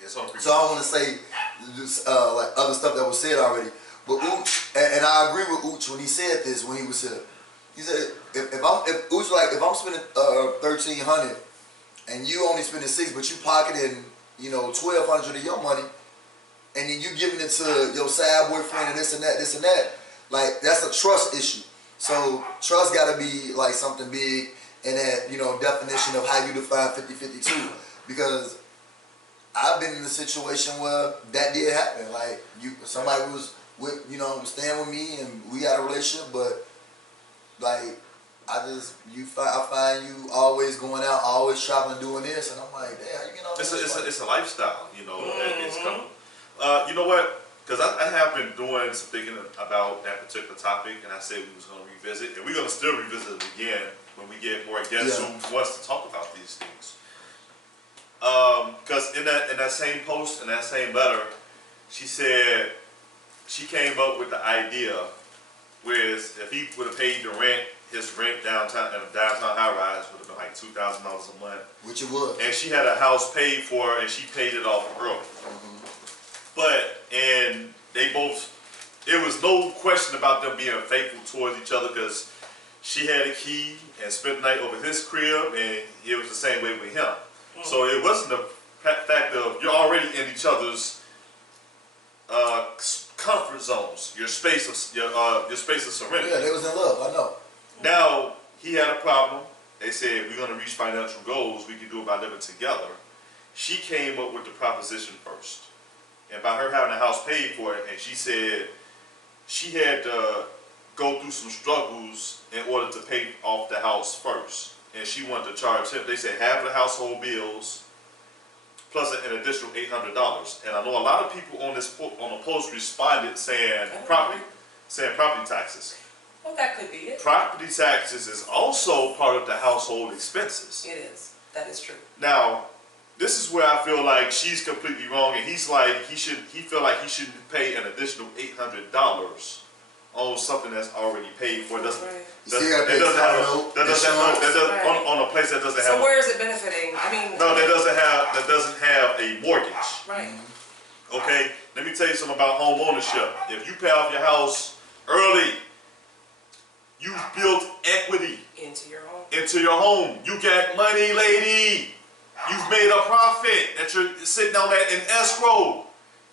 So I don't want to say like other stuff that was said already. But Ooch, and I agree with Ooch when he said this, when he was here. He said, if I'm spending $1,300 and you only spending $600, but you pocketing $1,200 of your money, and then you giving it to your side boyfriend and this and that, like that's a trust issue. So trust got to be like something big in that definition of how you define 50-50 too, because I've been in a situation where that did happen. Like somebody was was staying with me and we had a relationship, but like I find you always going out, always shopping, doing this, and I'm like, damn, you know. It's a lifestyle, It's you know what? Because I have been doing some thinking about that particular topic, and I said we was going to revisit, and we're going to still revisit it again when we get more guests who wants to talk about these things. Because in that same post, in that same letter, she said she came up with the idea, whereas if he would have paid the rent, his rent downtown in a downtown high rise would have been like $2,000 a month. Which it would. And she had a house paid for, and she paid it off early. And they both, it was no question about them being faithful towards each other, because she had a key and spent the night over his crib, and it was the same way with him. So it wasn't the fact of you're already in each other's comfort zones, your space of serenity. Yeah, they was in love. I know. Now he had a problem. They said we're going to reach financial goals. We can do it by living together. She came up with the proposition first, and by her having a house paid for it, and she said she had to go through some struggles in order to pay off the house first. And she wanted to charge him. They said half of the household bills plus an additional $800. And I know a lot of people on the post responded saying property taxes. Well, that could be it. Property taxes is also part of the household expenses. It is. That is true. Now, this is where I feel like she's completely wrong, and he's like he feel like he shouldn't pay an additional $800 on something that's already paid for. On a place that doesn't have. So where is it benefiting? I mean, no, that doesn't have a mortgage. Right. Okay. Let me tell you something about home ownership. If you pay off your house early, you built equity into your home. You got money, lady. You've made a profit that you're sitting on that in escrow.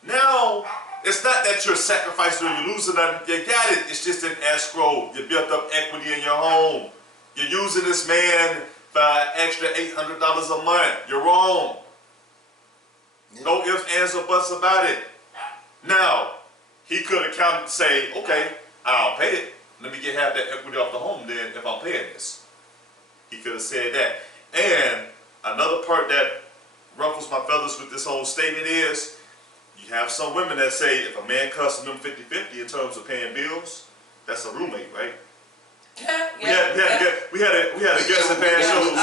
Now, it's not that you're sacrificing or you're losing nothing. You got it. It's just an escrow. You built up equity in your home. You're using this man for an extra $800 a month. You're wrong. Yeah. No ifs, ands, or buts about it. Now, he could have counted and say, okay, I'll pay it. Let me get half that equity off the home then if I'm paying this. He could have said that. And another part that ruffles my feathers with this whole statement is, you have some women that say if a man custom them 50-50 in terms of paying bills, that's a roommate, right? We had a guest in past shows. We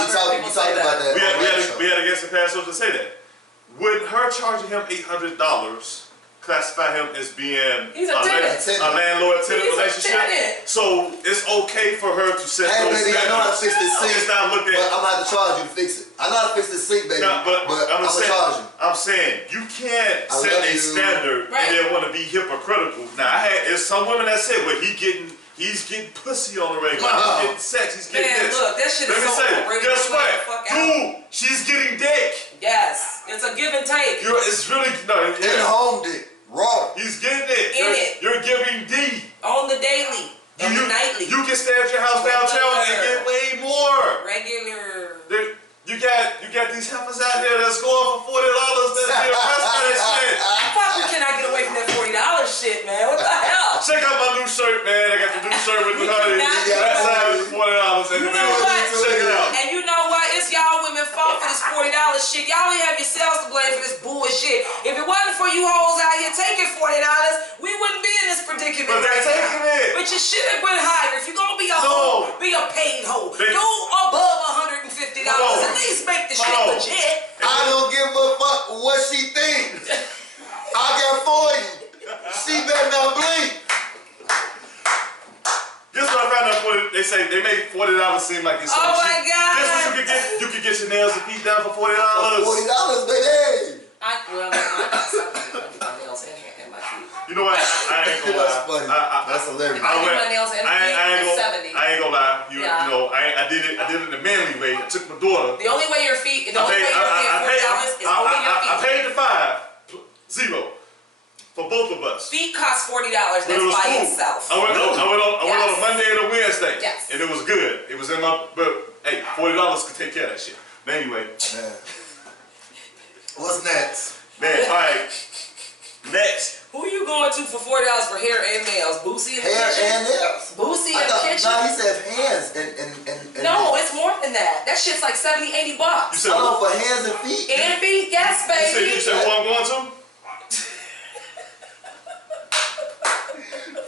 talked about that. We had a guest in past shows to say that. Wouldn't her charging him $800 classify him as being He's a landlord-tenant relationship? Tenant. So it's okay for her to set Hey, those baby, I know how to fix this sink, It's not looked at. but I'm gonna have to charge you to fix it. I know how to fix this sink, baby, No, but I'm gonna charge you. I'm saying you can't I set love a you. standard Right. and then want to be hypocritical. Now, there's some women that say, well, he's getting pussy on the regular. He's getting sex. He's getting Man, this. look, that shit Let is me so say, overrated. guess Get the fuck what? out. Dude, she's getting dick. Yes, it's a give and take. It's really no. In the home dick, raw. He's getting it. In it. You're giving D. On the daily, on the nightly, You can stay at your house downtown and get way more. regular. You got these heifers out here that's going for $40 that's being pressed by that shit. Fuck, can I get away from that $40 shit, man? What the hell? Check out my new shirt, man. I got the new shirt with the We honey. cannot That do side is $40 in You the know middle. what? Check it out. And you know what? It's y'all women fault for this $40 shit. Y'all only have yourselves to blame for this bullshit. If it wasn't for you hoes out here taking $40, we wouldn't be in this predicament. But they're right taking now. it. But you should have went higher. If you're gonna be a No. hoe, be a paid hoe. They- Do above $150. No. At least make the shit No. legit. I don't give a fuck what she thinks. I got 40. She better not blink. Guess what I found out? They say they make $40 seem like it's so Oh my cheap. God. Guess what you could get? You could get your nails and feet done for $40. $40, baby. I do my nails and my feet. You know what? I ain't gonna lie. That's funny. That's hilarious. I do my nails and feet, I it's 70. ain't gonna lie. You Yeah. know, I did it the manly way. I took my daughter. The only way your feet, the only way you're paying $40 is only your feet. I paid the $5 for both of us. Feet cost $40. But it That's was by cool. itself. I went on Yes. a Monday and a Wednesday. Yes. And it was good. It was in my, but hey, $40 could take care of that shit. But anyway, Man. What's next? man, all right. Next. Who you going to for $40 for hair and nails? Boosie in the Hair kitchen? and nails. Boosie in the kitchen? Nah, he says hands and No, it's more than that. That shit's like $70, $80. You said I know for hands and feet. And feet? Yes, baby. you said who I'm going to?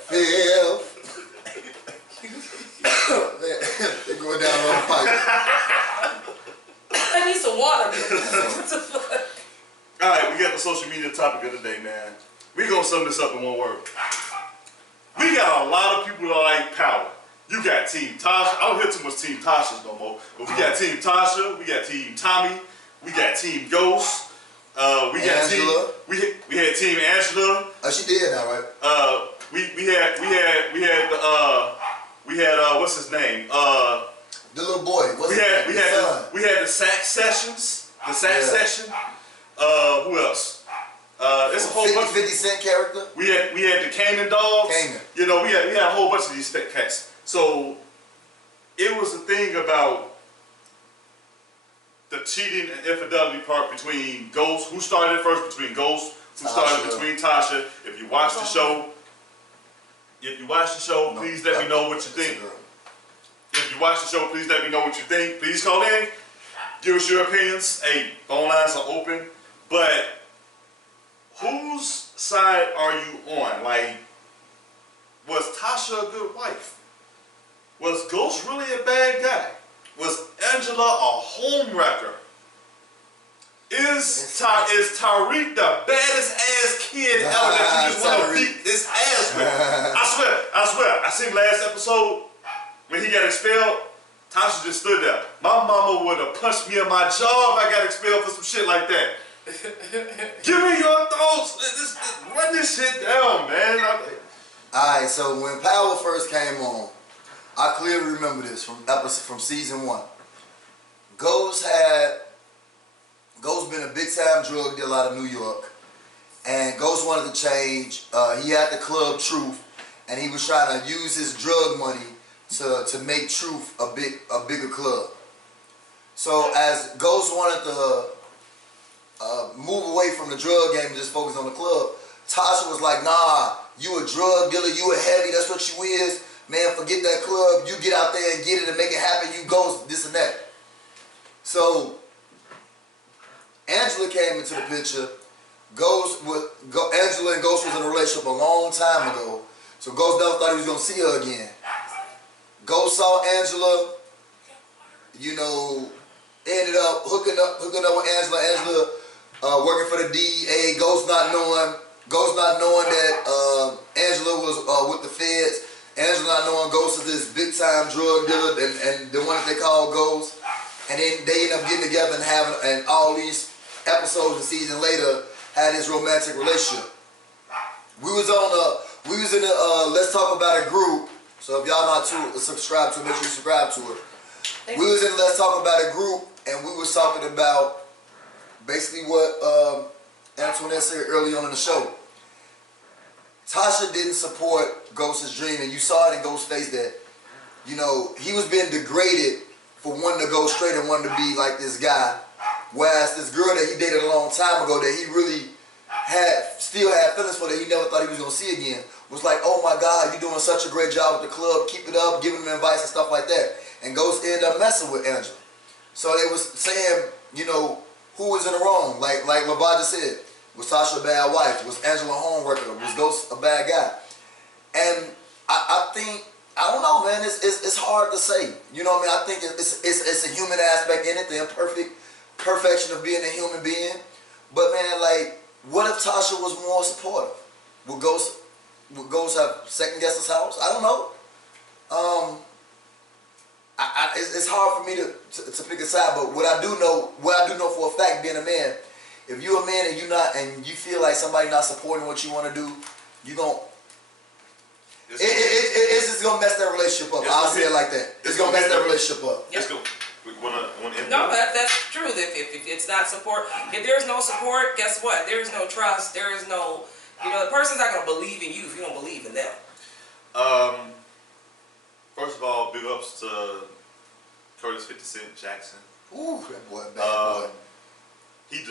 Phil. They're going down on the pipe. I need some water. All right, we got the social media topic of the day, man. We gonna sum this up in one word. We got a lot of people that like power. You got Team Tasha. I don't hear too much Team Tasha's no more. But we got Team Tasha. We got Team Tommy. We got Team Ghost. We got Angela. We had Team Angela. Oh, she did now, right? We had what's his name? The little boy. What's his name? The son. We had the sack sessions. The sack Yeah. session. Who else? It's a whole 50, bunch. 50 Cent character. We had the Canaan dogs. Canaan. You know, we had a whole bunch of these fat cats. So it was the thing about the cheating and infidelity part between Ghost. Who started it first? Between Ghost. Who started Tasha. between Tasha? If you watch the show, please let me know what you think. If you watch the show, please let me know what you think. Please call in. Give us your opinions. Hey, phone lines are open. But whose side are you on? Like, was Tasha a good wife? Was Ghost really a bad guy? Was Angela a homewrecker? Is Tariq the baddest ass kid ever that you just want to beat his ass with? I swear. I seen last episode when he got expelled. Tasha just stood there. My mama would have punched me in my jaw if I got expelled for some shit like that. Give me your thoughts. Run this shit down, man. Alright, so when Power first came on, I clearly remember this from season 1. Ghost had Ghost been a big time drug dealer out of New York, and Ghost wanted to change. He had the club Truth, and he was trying to use his drug money to make Truth a bigger club. So as Ghost wanted to move away from the drug game and just focus on the club, Tasha was like, nah, you a drug dealer, you a heavy, that's what you is. Man, forget that club, you get out there and get it and make it happen, you Ghost, this and that. So Angela came into the picture. Angela and Ghost was in a relationship a long time ago. So Ghost never thought he was going to see her again. Ghost saw Angela, you know, ended up hooking up with Angela. Angela working for the DEA. Ghost not knowing that Angela was with the feds. Angela not knowing Ghost is this big time drug dealer and the one that they call Ghost. And then they end up getting together and having, and all these episodes and season later had this romantic relationship. We was in the Let's Talk About It group. So if y'all not subscribe to it, make sure you subscribe to it. We was in the Let's Talk About It group, and we was talking about basically what Antoinette said early on in the show. Tasha didn't support Ghost's dream, and you saw it in Ghost's face that, you know, he was being degraded for wanting to go straight and wanting to be like this guy. Whereas this girl that he dated a long time ago that he really still had feelings for, that he never thought he was going to see again, was like, oh my God, you're doing such a great job at the club, keep it up, giving them advice and stuff like that. And Ghost ended up messing with Angela. So they was saying, you know, who was in the wrong? Like Lavaja said, was Tasha a bad wife? Was Angela a homewrecker? Was Ghost a bad guy? And I think, I don't know, man, it's hard to say. You know what I mean? I think it's a human aspect in it, the perfection of being a human being. But man, like, what if Tasha was more supportive? Would Ghost have second guessed his house? I don't know. It's hard for me to pick a side, but what I do know for a fact, being a man, if you're a man and you feel like somebody not supporting what you want to do, it's just gonna mess that relationship up. I'll say it like that. It's gonna mess that relationship up. Let's go. No, that's true. If it's not support, if there's no support, guess what? There's no trust. There is no, you know, the person's not gonna believe in you if you don't believe in them. First of all, big ups to Curtis 50 Cent Jackson. Ooh, that boy, bad boy. He's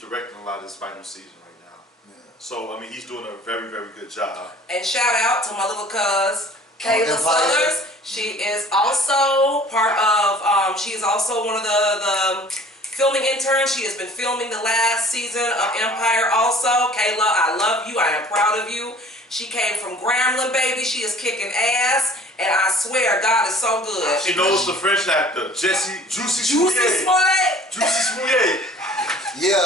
directing a lot of this final season right now. Yeah. So I mean, he's doing a very, very good job. And shout out to my little cuz Kayla Sullers. She is also part of. She is also one of the filming interns. She has been filming the last season of Empire. Also, Kayla, I love you. I am proud of you. She came from Grambling, baby. She is kicking ass. And I swear, God is so good. She knows the French actor, Juicy Smollett. Juicy Smollett. Yeah,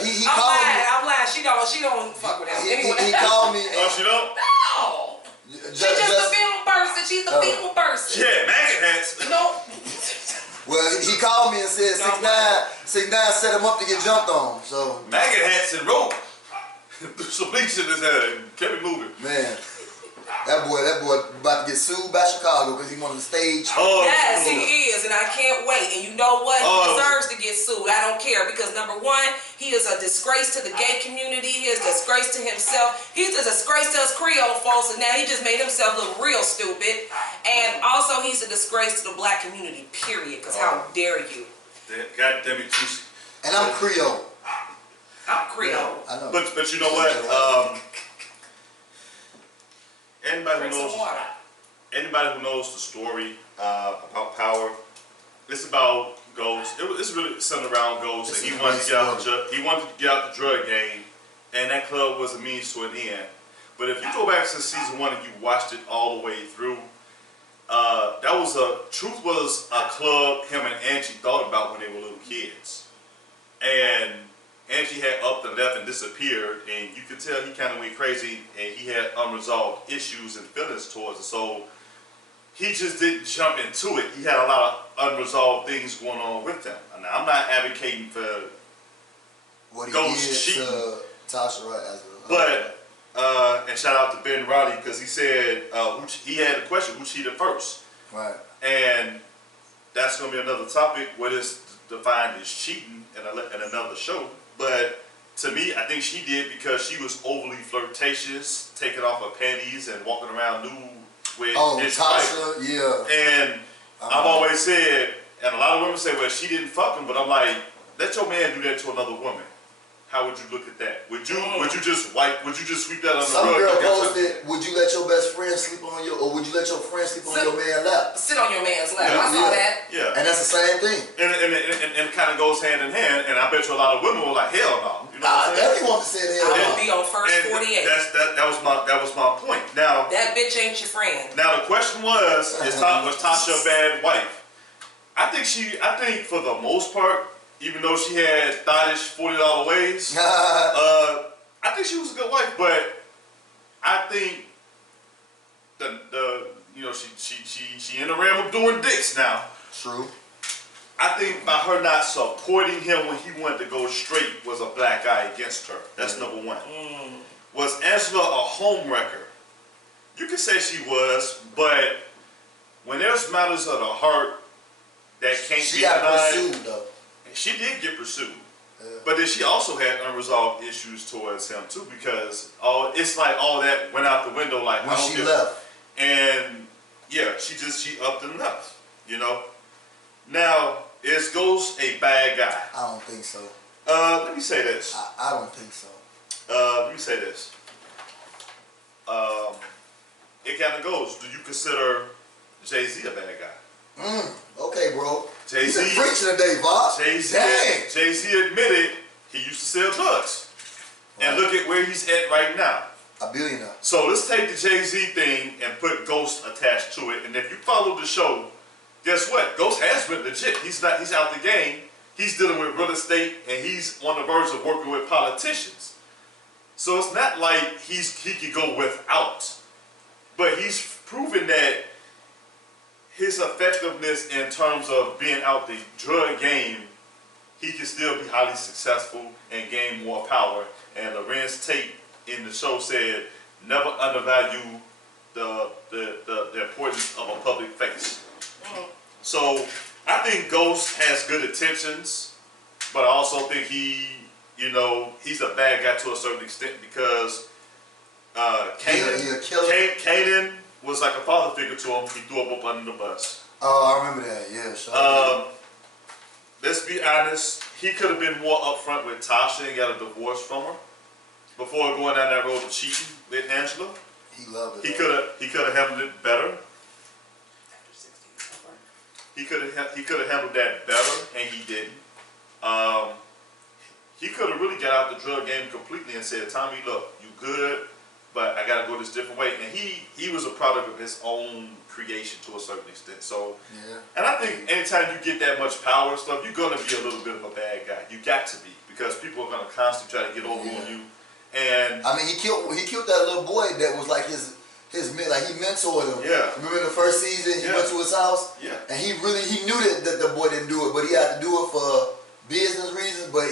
he called me. I'm glad. She don't fuck with him. He called me. Oh, she don't? No. She's just the film person. She's the film person. Yeah, maggot hats. No. Well, he called me and said 6ix9ine set him up to get jumped on. So maggot hats and rope. Some bleach in his head and kept it moving. Man. That boy about to get sued by Chicago because he wanted the stage. Oh, yes, he is, and I can't wait. And you know what? He deserves to get sued. I don't care because number one, he is a disgrace to the gay community. He is a disgrace to himself. He's a disgrace to us Creole folks, and now he just made himself look real stupid. And also, he's a disgrace to the black community. Period. Because how dare you? God damn it, Juicy. And I'm Creole. I'm Creole. I know. But you know what? Anybody who knows the story about Power, it's about Ghost. It's really centered around Ghost, and he wanted to get out the drug game, and that club was a means to an end. But if you go back to season 1 and you watched it all the way through, Truth was a club him and Angie thought about when they were little kids, and Angie had upped and left and disappeared, and you could tell he kind of went crazy, and he had unresolved issues and feelings towards it. So he just didn't jump into it. He had a lot of unresolved things going on with him. Now, I'm not advocating for what he Ghost cheating, Tasha, right? But and shout out to Ben Roddy because he said he had a question: who cheated first? Right. And that's going to be another topic. What is defined as cheating? in another show. But to me, I think she did because she was overly flirtatious, taking off her panties and walking around nude with his Tasha, wife. yeah. And I've always said, and a lot of women say, well, she didn't fuck him, but I'm like, let your man do that to another woman. How would you look at that? Would you just sweep that under the Some rug? girl posted, would you let your best friend sleep on your, or would you let your friend sleep on your man's lap? Sit on your man's lap. Yeah. I saw that. Yeah. And that's the same thing. And it kind of goes hand in hand, and I bet you a lot of women were like, hell no. You know what I'm saying? Everyone said hell I no. would be on first And 48. that was my point. Now That bitch ain't your friend. the question was Tasha a bad wife? I think for the most part, even though she had thottish $40 ways, I think she was a good wife. But I think she in the realm of doing dicks now. True. I think by her not supporting him when he wanted to go straight was a black eye against her. That's number one. Was Angela a homewrecker? You could say she was, but when there's matters of the heart that can't She be got denied, pursued though. she did get pursued. Yeah. But then she also had unresolved issues towards him too, because it's like all that went out the window like When she left. And yeah, she upped and left, you know. Now, is Ghost a bad guy? I don't think so. Let me say this. I don't think so. Let me say this. It kind of goes. Do you consider Jay-Z a bad guy? Okay, bro. Jay-Z. You been preaching today, Bob. Jay-Z admitted he used to sell drugs. Right. And look at where he's at right now. A billionaire. So let's take the Jay-Z thing and put Ghost attached to it. And if you follow the show, guess what? Ghost has been legit. He's out the game. He's dealing with real estate and he's on the verge of working with politicians. So it's not like he could go without. But he's proven that his effectiveness in terms of being out the drug game, he can still be highly successful and gain more power. And Lorenz Tate in the show said, never undervalue the importance of a public face. So I think Ghost has good intentions, but I also think he's a bad guy to a certain extent because Kanan was like a father figure to him. He threw him up under the bus. Oh, I remember that. Yeah, sure. Let's be honest. He could have been more upfront with Tasha and got a divorce from her before going down that road of cheating with Angela. He loved it. He could have handled it better. He could have handled that better, and he didn't. He could have really got out the drug game completely and said, Tommy, look, you good, but I got to go this different way. And he was a product of his own creation to a certain extent. So, yeah. And I think anytime you get that much power and stuff, you're going to be a little bit of a bad guy. You got to be, because people are going to constantly try to get over on you. And I mean, he killed that little boy that was like his like he mentored him. Yeah. Remember in the first season, he went to his house. Yeah. And he knew that the boy didn't do it, but he had to do it for business reasons. But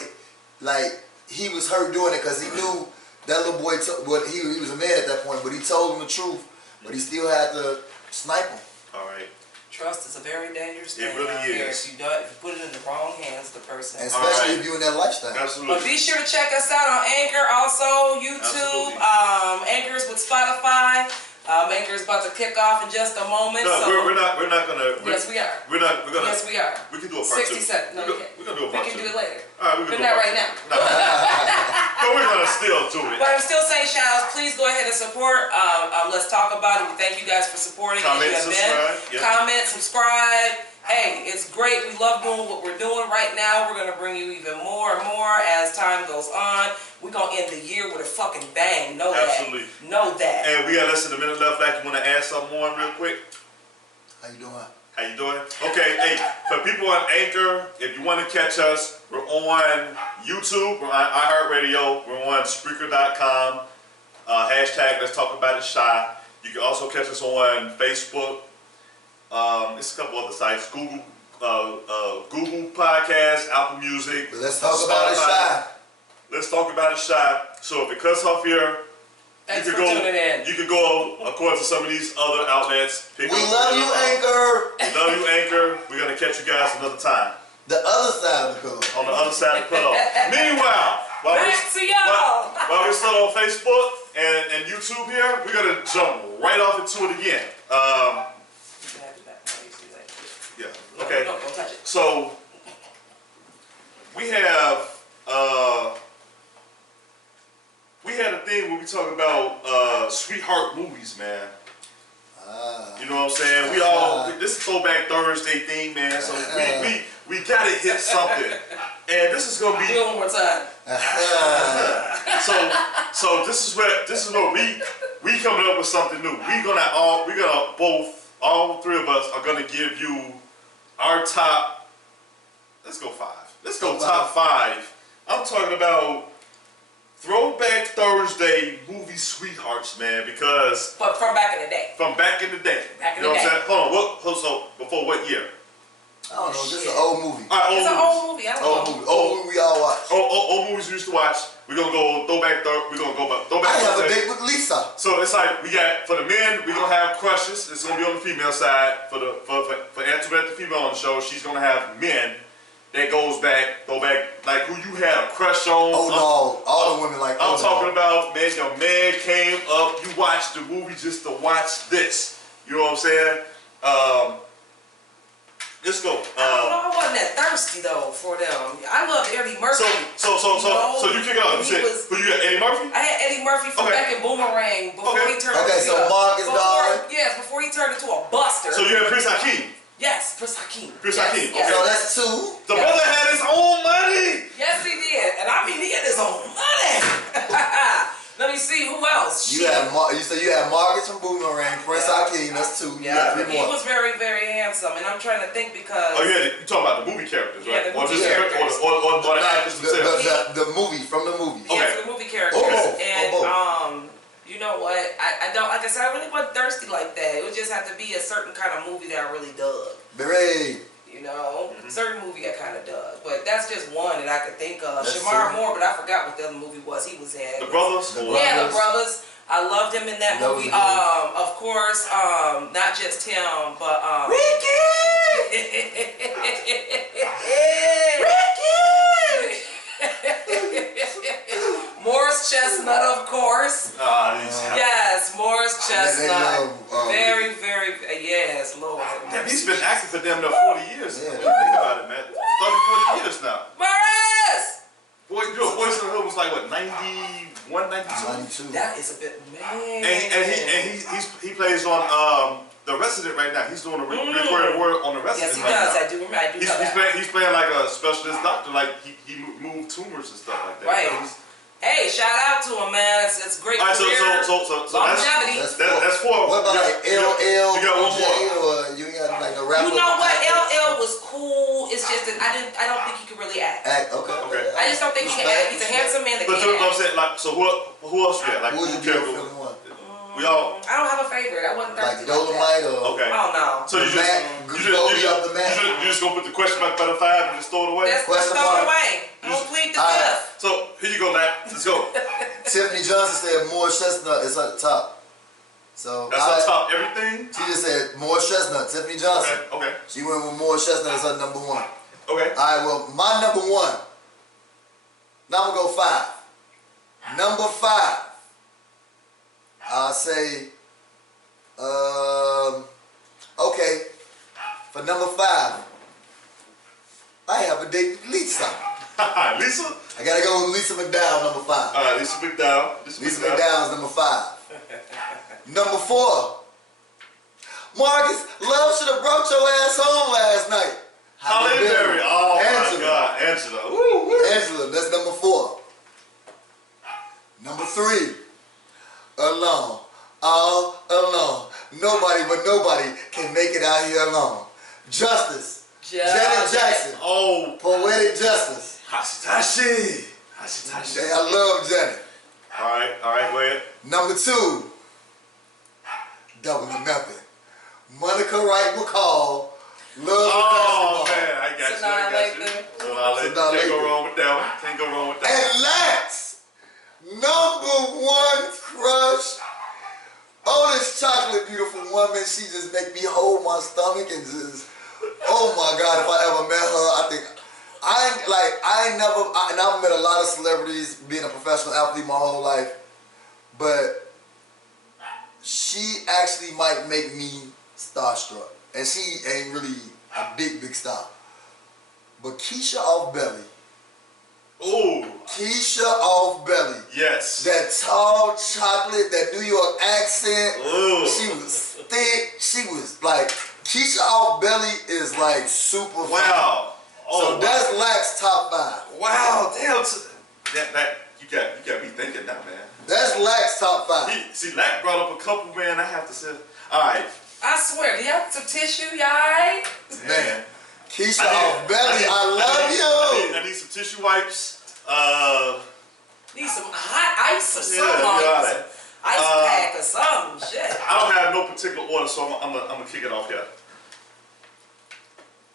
like he was hurt doing it because he knew that little boy. He was a man at that point, but he told him the truth. But he still had to snipe him. all right. Trust is a very dangerous thing. It really out here. is. If you put it in the wrong hands, the person. And especially Right. if you're in that lifestyle. Absolutely. But be sure to check us out on Anchor, also YouTube. Absolutely. Anchor's with Spotify. Anchor's about to kick off in just a moment. No, so we're not gonna. yes, we are. We're gonna. Yes, we are. We can do a part 60 two. seconds. No, you can't. We're gonna do a We part can two. do it later. All right, we can But do not a part right now. two. But we're gonna still do it. But I'm still saying, shout outs, please go ahead and support. Let's talk about it. We thank you guys for supporting. Comment, as you have been. subscribe. Yep. Comment, subscribe. Hey, it's great. We love doing what we're doing right now. We're going to bring you even more and more as time goes on. We're going to end the year with a fucking bang. Know Absolutely. that. Know that. And we got less than a minute left. Like, you want to add something more real quick? How you doing? How you doing? Okay, hey, for people on Anchor, if you want to catch us, we're on YouTube, we're on iHeartRadio, we're on Spreaker.com, hashtag Let's Talk About It Shy. You can also catch us on Facebook. It's a couple other sites, Google Podcasts, Apple Music. But let's talk about it, Shy. Let's Talk About It Shy. So if it cuts off here, Thanks you for could go. tuning in. You could go according to some of these other outlets. We love you, Anchor. We love you, Anchor. We're gonna catch you guys another time. The other side of the pillow. On the other side of the pillow. Meanwhile, Back to y'all. while we're still on Facebook and YouTube here, we're gonna jump right off into it again. Yeah. Okay. Don't touch it. So we have a thing where we talk about sweetheart movies, man. You know what I'm saying? We all this is Throwback Thursday thing, man. So we gotta hit something, and this is gonna be Do it one more time. so this is where we coming up with something new. All three of us are gonna give you our top. Let's go 5. Let's go top 5. I'm talking about Throwback Thursday movie sweethearts, man, because But from back in the day. from back in the day. Back in You know the what I'm day. saying? Hold on, so before what year? I don't know. This is an old movie. All right, It's an old movie. I don't Old know. movie. Old movie we all watch. Old movies we used to watch. We're gonna go Throwback I have a Thursday. date with Lisa. So it's like we got for the men, we're gonna have crushes. It's gonna be on the female side. For Antoinette, the female on the show, she's gonna have men that goes back, like who you had a crush on. Oh no, all the women like. I'm talking about, man, your man came up, you watched the movie just to watch this. You know what I'm saying? Let's go. I wasn't that thirsty though for them. I loved Eddie Murphy. So you kick it off. You said, who you got, Eddie Murphy? I had Eddie Murphy from back in Boomerang before he turned Okay, into so Marcus Darling. Yes, before he turned into a buster. So you had Prince Hakeem. Yes, Prince Hakeem. Prince Yes, Hakeem, yes. okay. So that's 2. The brother had his own money. Yes, he did. And I mean, he had his own money. Let me see, who else? You said you had Marcus from Boomerang, Prince Hakeem. That's 2. You got 3 He more. was very, very handsome. And I'm trying to think because... Oh, you talking about the movie characters, right? Yeah, the Or movie just characters. or the actors themselves. The movie from the movie. Yeah, Okay. for the movie characters. both. And you know what? I don't, like I said, I really wasn't thirsty like that. It would just have to be a certain kind of movie that I really dug. Very. You know, certain movie I kind of dug, but that's just one that I could think of. That's Shamar true. Moore, but I forgot what the other movie was he was in. The brothers. Yeah, The Brothers. I loved him in that That was movie. good. Of course, not just him, but Ricky! Morris Chestnut, of course. Yes, Morris Chestnut. Very, very, yes, Lord. Damn, he's been acting for damn near 40 years. Yeah. Think about it, man. 30, 40 years now. Morris! Boy, you know, Boys in the Hood was like what, 91, 92? 92. That is a bit, man. And he plays on The Resident right now. He's doing a recorded work on The Resident. Yes, he right does. now. I do remember. I do know that. He's playing like a specialist doctor. Like he moved tumors and stuff like that. Right. So Hey, shout out to him, man. It's great all right, career. so longevity. that's 4. What about like LL? You got one J, more. or you got like a rapper? You know what? LL was cool. It's just that I don't think he could really act. Okay. I just don't think he can act. He's a handsome man that But can't I'm act. saying, like, so who else you got? Like, Who would who you be your character? feeling one? We all. I don't have a favorite. I wasn't Like thirsty Dolomite that. or Okay. Oh no. So you The just, Mac, Goldie up the Mac. you just gonna put the question mark by the 5 and just throw it away? Let's Question throw it mark. away. Don't plead the Alright. fifth. So here you go, Matt. Let's go. Tiffany Johnson said Morris Chestnut is at the top. So That's on top everything. She just said Morris Chestnut. Tiffany Johnson. Okay. She went with Morris Chestnut as her number 1. Okay. Alright, well, my number 1. Now I'm gonna go 5. Number 5. I'll say, okay. For number 5, I have a date with Lisa. Lisa. I gotta go with Lisa McDowell, number 5. Lisa McDowell. Lisa McDowell's number 5. Number 4. Marcus, Love should have brought your ass home last night. Halle Berry. Oh Angela. my God, Angela. Woo, woo. Angela, that's number 4. Number 3. Alone. All alone. Nobody but nobody can make it out here alone. Justice. Janet Jackson. Oh, Poetic Justice. Hashitashi. Hey, I love Janet. All right, go ahead. Number 2. Double or Nothing. Monica Wright McCall. Love Oh basketball. man, I got Sanaa you. Lathan. Can't go Lathan. wrong with that one. Can't go wrong with that. And last, number 1 crush. Oh, this chocolate beautiful woman. She just make me hold my stomach and just, oh my God, if I ever met her, I think And I've met a lot of celebrities being a professional athlete my whole life, but she actually might make me starstruck. And she ain't really a big star. But Keisha off Belly. Ooh. Keisha off Belly. Yes. That tall chocolate, that New York accent. Ooh. She was thick. She was like, Keisha off Belly is like super fun. Wow. Oh, So that's Lack's top 5. wow. Damn. That you got me thinking now, man. That's Lack's top 5. See, Lack brought up a couple, man. I have to say, all right. I swear, do you have some tissue, y'all alright? Man, Keisha off Belly, I love you. I need some tissue wipes. Need some hot ice or Yeah, something. you got Some it. ice pack or something. Shit. I don't have no particular order, so I'm gonna kick it off here.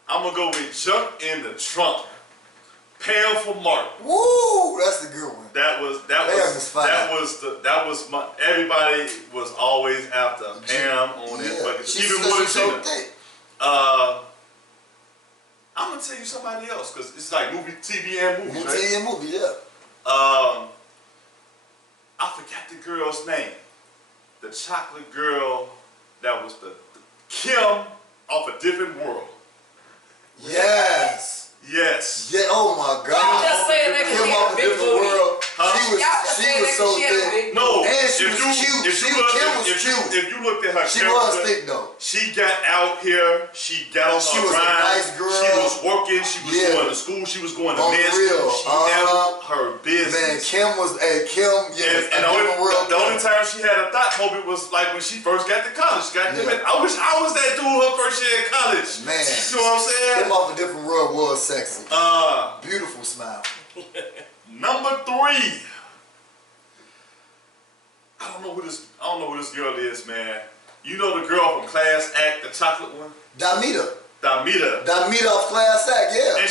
I'm gonna go with Junk in the Trunk. Pam for Mark. Woo, that's the good one. That was my. Everybody was always after Pam on that fucking. Even more than so Gina. thick. I'm gonna tell you somebody else because it's like movie, TV, and movies, right? TV and movie, yeah. I forgot the girl's name. The chocolate girl that was the Kim off A Different World. Yes. Yes. Yeah. Oh my God. Y'all just saying that Kim she off had a a big different booty. world. Huh? She was so thick. No, And she was cute. Kim was cute. If you looked at her She character, was thick though. she got out here. She got on She her was a grind. nice girl. She was working. She was Yeah. going to school. She was going to On the med real. school. She handled her business. Man, Kim, yeah, And a different world. the only time she had a thought moment was like when she first got to college. Yeah. I wish I was that dude her first year in college. Man. You know what I'm saying? Kim off a different world was sexy. Beautiful smile. Number 3. I don't know who this girl is, man. You know the girl from Class Act, the chocolate one? Damita off Class Act, yeah. And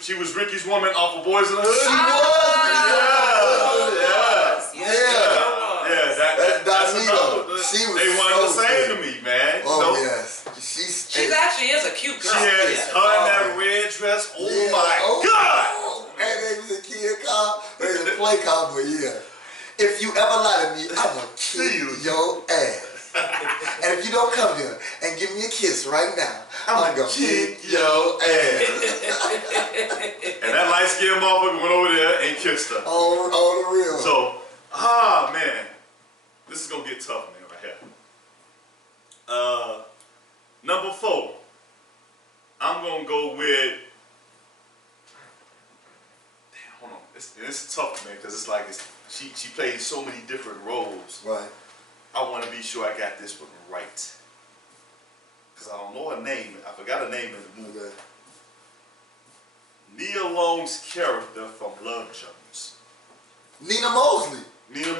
she was Ricky's woman off of Boys in the Hood. She was. That's Damita. She was They wanted so the same good. to me, man. Oh yes. She actually is a cute girl. She had her in that red dress. Oh Yeah. my God! And they was a kid car. They was a play car, but yeah. If you ever lie to me, I'm gonna kill your ass. And if you don't come here and give me a kiss right now, I'm gonna kick your ass. And that light skinned motherfucker went over there and kissed her. On the real. So, man, this is gonna get tough, man, right here. Number 4, I'm gonna go with. Damn, hold on. It's tough, man, because it's like she played so many different roles. Right. I want to be sure I got this one right, because I don't know her name. I forgot her name in the movie. Okay. Nia Long's character from Love Jones. Nina Mosley, Nina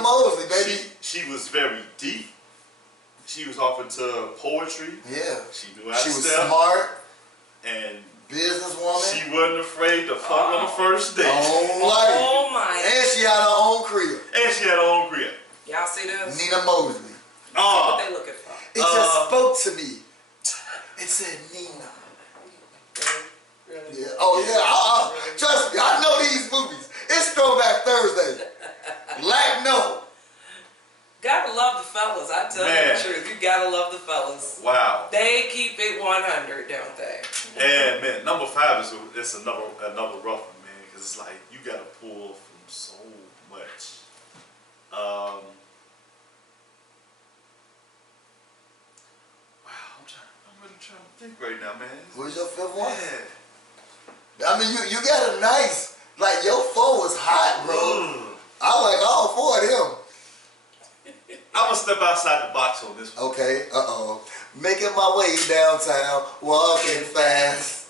Mosley, baby. She was very deep. She was off into poetry. Yeah. She knew how to She was step. smart, And businesswoman. she wasn't afraid to fuck on the first date. Oh my. And she had her own crib. And she had her own crib. Y'all see this? Nina Mosley. What they looking for? It just spoke to me. It said Nina. Really? Yeah. Oh yeah. Trust me, I know these movies. It's Throwback Thursday. Like no. Gotta love the fellas. I tell you the truth. You gotta love the fellas. Wow. They keep it 100, don't they? And man, number 5 is another rough one, man, because it's like you gotta pull from so much. Wow, I'm really trying to think right now, man. Where's your 5th one? Yeah. I mean, you got a nice, like your 4 was hot, bro. I like all 4 of them. I'm gonna step outside the box on this one. Okay, making my way downtown, walking fast.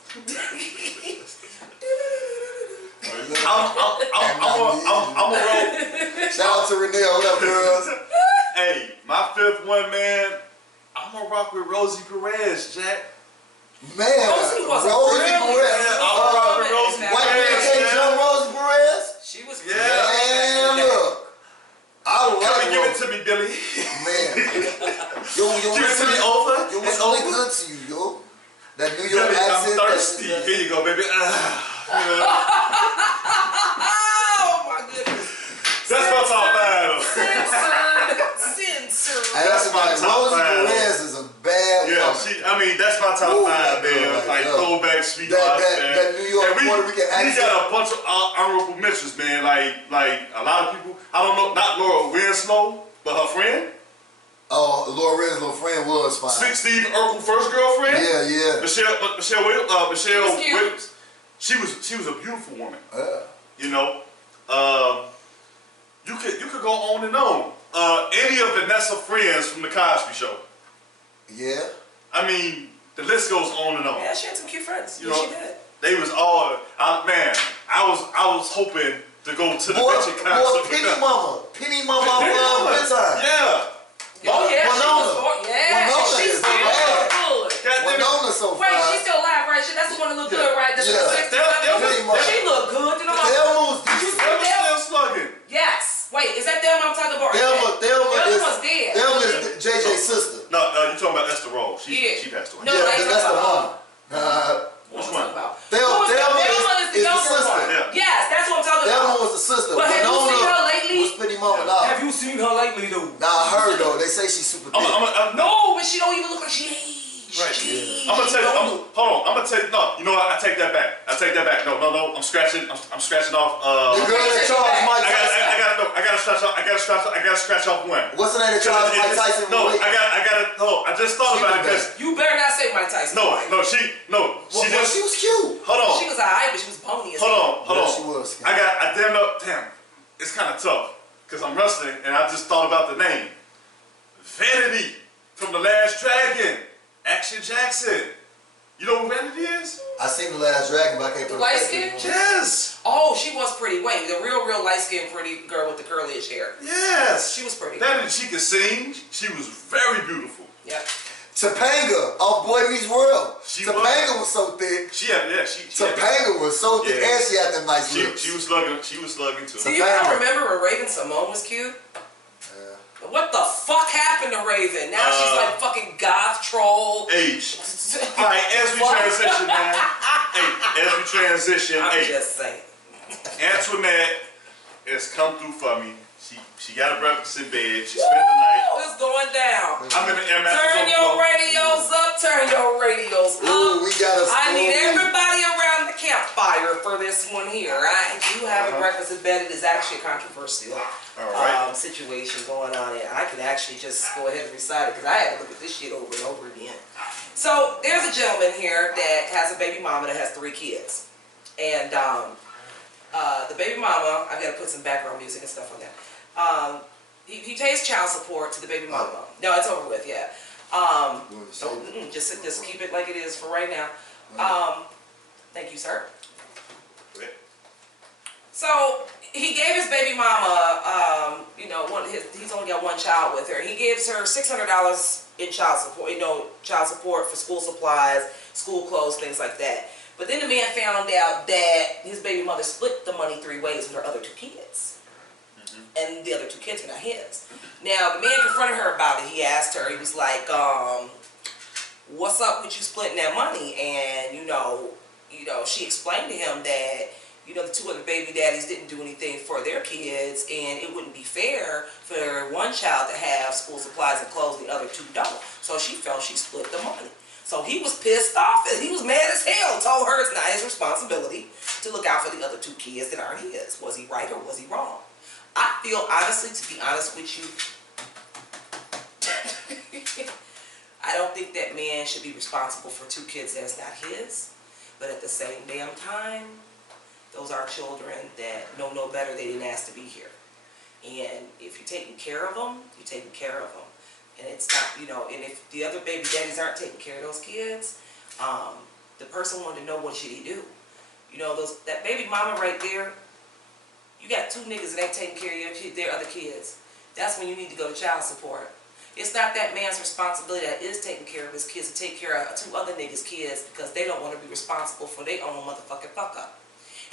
I'm a roll. Shout out to Renee, what up, girls? Hey, my 5th one, man. I'm gonna rock with Rosie Perez, Jack. Man, Rosie was a Rosie really Perez. good I'm gonna rock with Rosie woman. White man Perez. can't jump Rosie Perez? She was Man, look. I Come like and give it Rosie. to me, Billy. Man. Yo, Give it to me over. Yo, what's only good to you, yo? That That New York Daddy, I'm accent. thirsty. Here you go, baby. You know, Oh my goodness. that's my top five. Censor. That's my like top Rosie five. Perez is a bad Yeah, woman. that's my top Ooh, five, that girl, man. Like yeah. throwback sweethearts, man. That New York And Puerto Rican we accent. got a bunch of honorable mentions, man. Like a lot of people. I don't know, not Laura Winslow, but her friend. Oh, Laura Red's little friend was fine. Steve Urkel first girlfriend. Yeah. Michelle cute. Williams. She was a beautiful woman. Yeah. You know, you could go on and on. Any of Vanessa's friends from the Cosby Show. Yeah. I mean, the list goes on and on. Yeah, she had some cute friends. You Yeah, know, she did. they was all man. I was hoping to go to the Bitchin' concert. Penny Mama, Big Time. Yeah. Oh yeah, Winona. she was yeah, Winona she's is still bad. good. Winona so Wait, fine. she's still alive, right? That's the one that look good, right? That's Yeah. She look good. You know what? Thelma's Still slugging. Yes. Wait, is that Thelma I'm talking about? Thelma's dead. Thelma is JJ's sister. No, you talking about Esther Roll. She passed away. No, Yeah, that's that's the about- mom. Which one? Thelma Thelma is the is the younger sister. one. Yeah. Yes, that's what I'm talking Thelma about. was the sister. But have you seen her lately? Was Penny Mama Have you seen her lately, though? Nah, I heard though. They say she's super thick. No, but she don't even look like she aged. Right. Jeez. I'm gonna tell you. Hold on. I'm gonna tell you. No, you know what? I take that back. No. I'm scratching off. The girl that Charles Mike I Tyson. gotta scratch off one. What's the name of Charles Mike Tyson? No, I just thought about it because You better not say Mike Tyson. She was cute. Hold on. She was alright, but she was bony as Hold on. She was. Damn. It's kind of tough because I'm wrestling and I just thought about the name. Vanity from The Last Dragon. Action Jackson. You know who Vanity is? I seen The Last Dragon, but I can't put Light skin? Yes. Oh, she was pretty. Wait, the real light-skinned pretty girl with the curly-ish hair. Yes. She was pretty. Vanity, she could sing. She was very beautiful. Yep. Topanga off Boy Meets World. She Topanga was so thick. Topanga was so thick, Yeah. and she had them nice lips. She was slugging too. Do you all remember when Raven Simone was cute? What the fuck happened to Raven? Now she's like fucking goth troll. Age. Alright, as we transition, man. As we transition, I'm just saying. Antoinette has come through for me. She got a breakfast in bed. She spent the night. It's going down. I'm in the Air Max. Turn your radios up. Turn your radios up. Ooh, we got a I need story. everybody around the campfire for this one here. I do have a breakfast in bed. It is actually a controversial situation going on, and I can actually just go ahead and recite it because I had to look at this shit over and over again. So there's a gentleman here that has a baby mama that has 3 kids, and the baby mama, I've got to put some background music and stuff on there. He pays child support to the baby mama. No, it's over with, yeah. Just keep it like it is for right now. Thank you, sir. So he gave his baby mama, he's only got 1 child with her. He gives her $600 in child support, child support for school supplies, school clothes, things like that. But then the man found out that his baby mother split the money 3 ways with her other 2 kids. And the other 2 kids are not his. Now, the man confronted her about it. He asked her, he was like, what's up with you splitting that money? And, she explained to him that, the 2 other baby daddies didn't do anything for their kids, and it wouldn't be fair for 1 child to have school supplies and clothes, the other 2 don't. So she felt she split the money. So he was pissed off, and he was mad as hell, told her it's not his responsibility to look out for the other 2 kids that aren't his. Was he right or was he wrong? I feel, honestly, to be honest with you, I don't think that man should be responsible for 2 kids that's not his. But at the same damn time, those are children that know no better. They didn't ask to be here. And if you're taking care of them, you're taking care of them. And it's not, and if the other baby daddies aren't taking care of those kids, the person wanted to know, what should he do? That baby mama right there, you got 2 niggas that ain't taking care of their other kids. That's when you need to go to child support. It's not that man's responsibility that is taking care of his kids to take care of 2 other niggas' kids because they don't want to be responsible for their own motherfucking fuck up.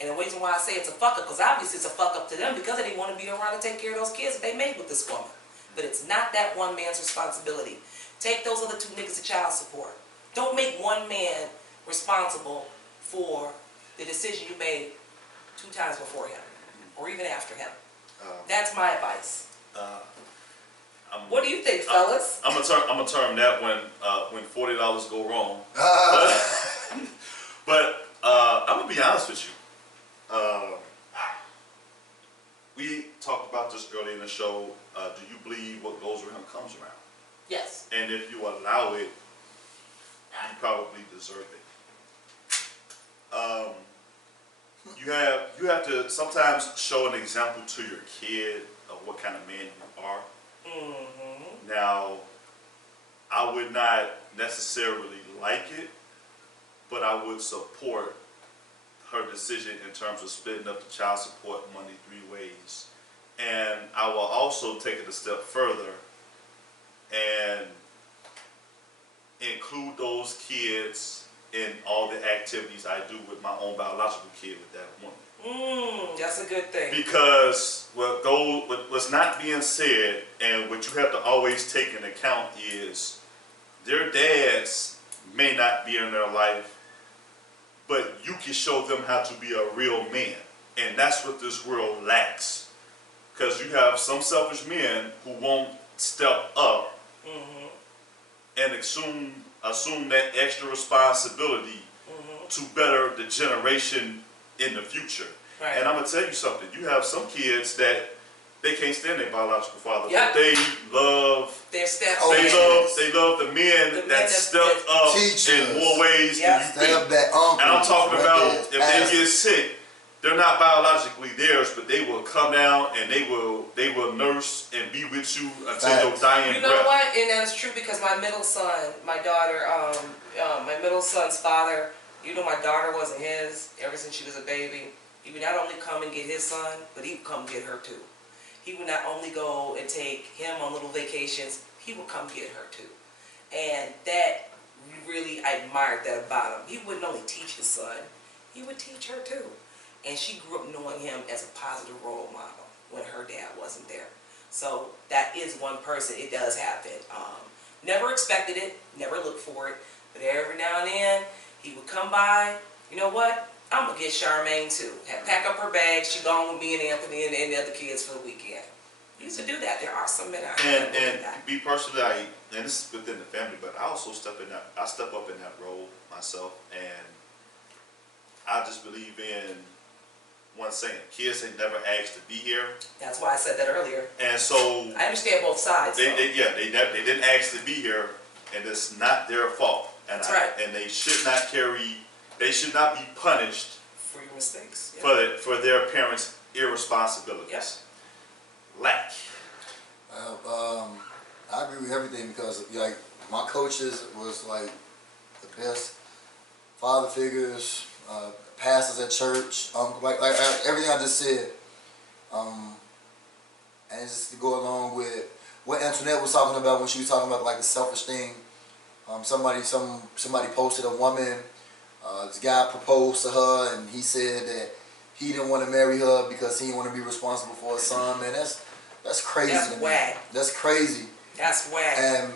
And the reason why I say it's a fuck up, because obviously it's a fuck up to them because they didn't want to be around to take care of those kids that they made with this woman. But it's not that one man's responsibility. Take those other 2 niggas to child support. Don't make one man responsible for the decision you made 2 times before him, or even after him. That's my advice. What do you think, fellas? I'm gonna term that when $40 go wrong. But I'm gonna be honest with you. We talked about this earlier in the show. Do you believe what goes around comes around? Yes. And if you allow it, you probably deserve it. You have to sometimes show an example to your kid of what kind of man you are. Mm-hmm. Now, I would not necessarily like it, but I would support her decision in terms of splitting up the child support money 3 ways. And I will also take it a step further and include those kids in all the activities I do with my own biological kid with that woman. That's a good thing. Because what's not being said, and what you have to always take into account is their dads may not be in their life, but you can show them how to be a real man. And that's what this world lacks. Because you have some selfish men who won't step up and assume that extra responsibility to better the generation in the future. Right. And I'm gonna tell you something. You have some kids that they can't stand their biological father, Yep. but they love. Their step. They love the men that step up in more ways than you think. And I'm talking about if they get sick, they're not biologically theirs, but they will come down and they will nurse and be with you until your dying You know breath. what? And that's true because my middle son, my daughter, my middle son's father, you know, my daughter wasn't his ever since she was a baby. He would not only come and get his son, but he would come get her too. He would not only go and take him on little vacations, he would come get her too. And that, really, I admired that about him. He wouldn't only teach his son, he would teach her too. And she grew up knowing him as a positive role model when her dad wasn't there. So that is one person, it does happen. Never expected it, never looked for it, but every now and then, he would come by, you know what? I'm gonna get Charmaine too. Pack up her bag, she gone with me and Anthony and the other kids for the weekend. He used to do that. There are some men out there that do that. And be personally, and this is within the family, but I also step up in that role myself, and I just believe in one saying, kids ain't never asked to be here. That's why I said that earlier. And so I understand both sides. they didn't ask to be here, and it's not their fault. And That's right. And they should not be punished For your mistakes. for their parents' irresponsibilities. Yes. Lack. I agree with everything because like my coaches was like the best father figures, pastors at church, like everything I just said. And just to go along with what Antoinette was talking about when she was talking about like the selfish thing. Somebody posted a woman. This guy proposed to her, and he said that he didn't want to marry her because he didn't want to be responsible for his son. Man, that's crazy. That's whack. That's crazy. That's whack. And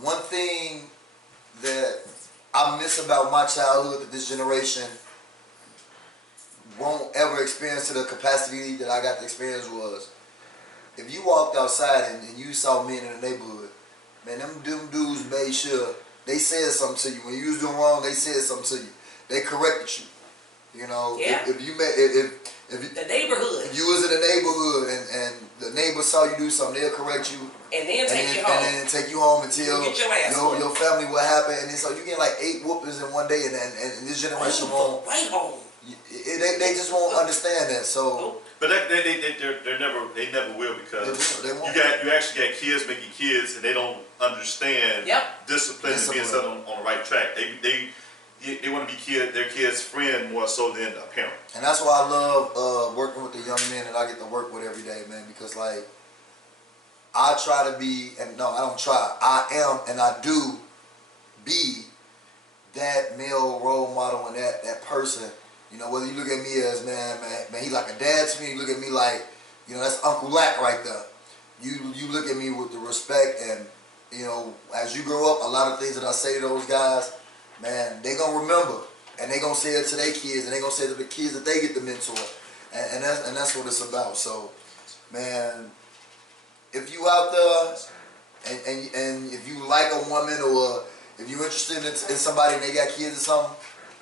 one thing that I miss about my childhood that this generation won't ever experience to the capacity that I got to experience was if you walked outside and you saw men in the neighborhood, man, them dudes made sure they said something to you. When you was doing wrong, they said something to you. They corrected you. You know, Yeah. if you The neighborhood. if you was in the neighborhood and the neighbors saw you do something, they'll correct you. And then take you home. And then take you home until Get your ass whooped. your family what happened. And then, so you get like 8 whoopings in one day, and this generation won't. Right home. They just won't understand that. So, But they never will because they won't. you actually got kids making kids and they don't understand discipline and being set on the right track. They want to be their kid's friend more so than a parent. And that's why I love working with the young men that I get to work with every day, man. Because like I try to be, and no, I don't try. I am, and I do be that male role model and that person. You know, whether you look at me as man, he's like a dad to me. You look at me like, you know, that's Uncle Lack right there. You look at me with the respect, and you know, as you grow up, a lot of things that I say to those guys, man, they gonna remember, and they gonna say it to their kids, and they gonna say it to the kids that they get to mentor, and that's what it's about. So, man, if you out there, and if you like a woman, or if you interested in somebody and they got kids or something,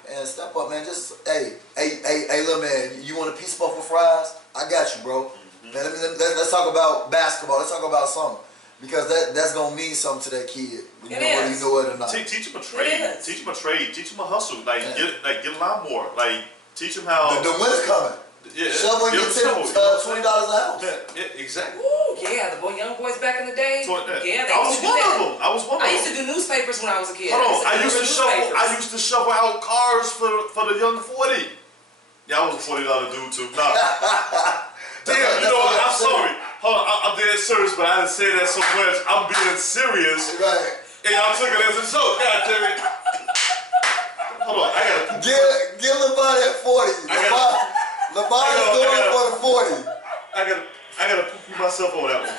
man, step up, man. Just hey, little man, you want a piece of puff with fries? I got you, bro. Man, let's talk about basketball. Let's talk about something. Because that's gonna mean something to that kid, whether you know it or not. Teach him a trade. Teach him a trade. Teach him a hustle. Like get a lot more. Like teach him how. The winter's coming. Yeah. Someone gets $20 a house. Yeah, exactly. Ooh, yeah, young boys back in the day. Yeah, I was one of them. I used to do newspapers when I was a kid. Hold on, I used to shovel out cars for the young 40. Yeah, I was a $40 dude too. Nah. Damn, you know what? I'm sorry. Hold on, I'm dead serious, but I didn't say that so much. I'm being serious. Right. And y'all took it as a joke. God damn it. Hold on, I gotta give LeBron that 40. LeBron is going for the 40. I gotta poo myself on that one.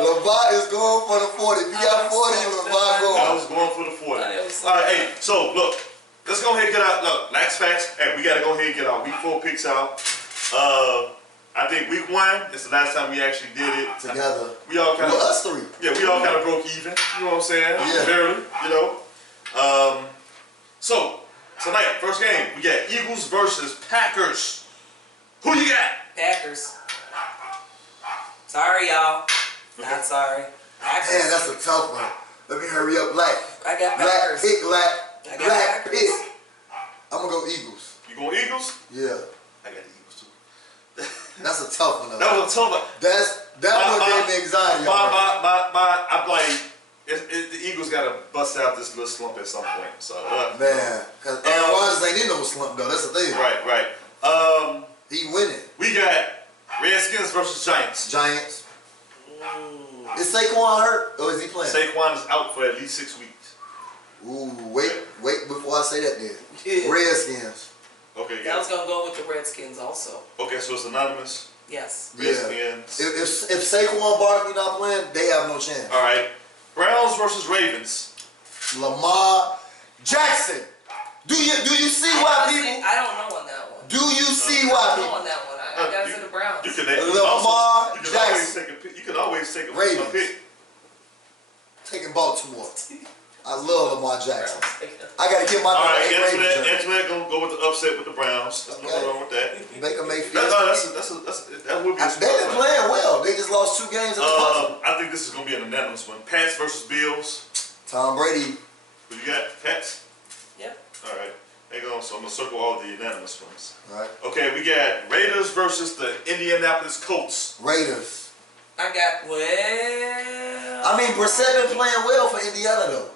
LeBron is going for the 40. If you got 40, LeBron going. I was going for the 40. Alright, hey, so look, let's go ahead and get out. Look, Lax Facts. Hey, we gotta go ahead and get our week 4 picks out. I think week 1 is the last time we actually did it together. We all kind of us 3. Yeah, we all kind of broke even. You know what I'm saying? Yeah. Barely. You know. So tonight, first game, we got Eagles versus Packers. Who you got? Packers. Sorry, y'all. Not sorry. Packers. Man, that's a tough one. Let me hurry up. I got Packers. Black pick. I'm gonna go Eagles. You going Eagles? Yeah. I got the Eagles too. That's a tough one though. That was a tough one. That one gave me anxiety. I'm like, the Eagles gotta bust out this little slump at some point. So man, cause Aaron Rodgers ain't in no slump though. That's the thing. Right. He winning. We got Redskins versus Giants. Giants. Is Saquon hurt or is he playing? Saquon is out for at least 6 weeks. Ooh, wait before I say that then. Yeah. Redskins. Okay, I was gonna go with the Redskins also. Okay, so it's anonymous. Yes. Redskins. Yeah. If Saquon Barkley not playing, they have no chance. All right. Browns versus Ravens. Lamar Jackson. Do you see why people? I don't know on that one. Do you see why people? I don't know on that one. I got to the Browns. Lamar Jackson. You can always take a pick. Taking Baltimore. I love Lamar Jackson. I got to get my. All right, Antoinette gonna go with the upset with the Browns. There's nothing wrong with that. Baker Mayfield. That would be. They've been playing well. They just lost 2 games at the puzzle. I think this is gonna be an unanimous one. Pats versus Bills. Tom Brady. Who you got? Pats. Yep. All right. There you go. So I'm gonna circle all the unanimous ones. All right. Okay, we got Raiders versus the Indianapolis Colts. Raiders. I got I mean, Brissett been playing well for Indiana though.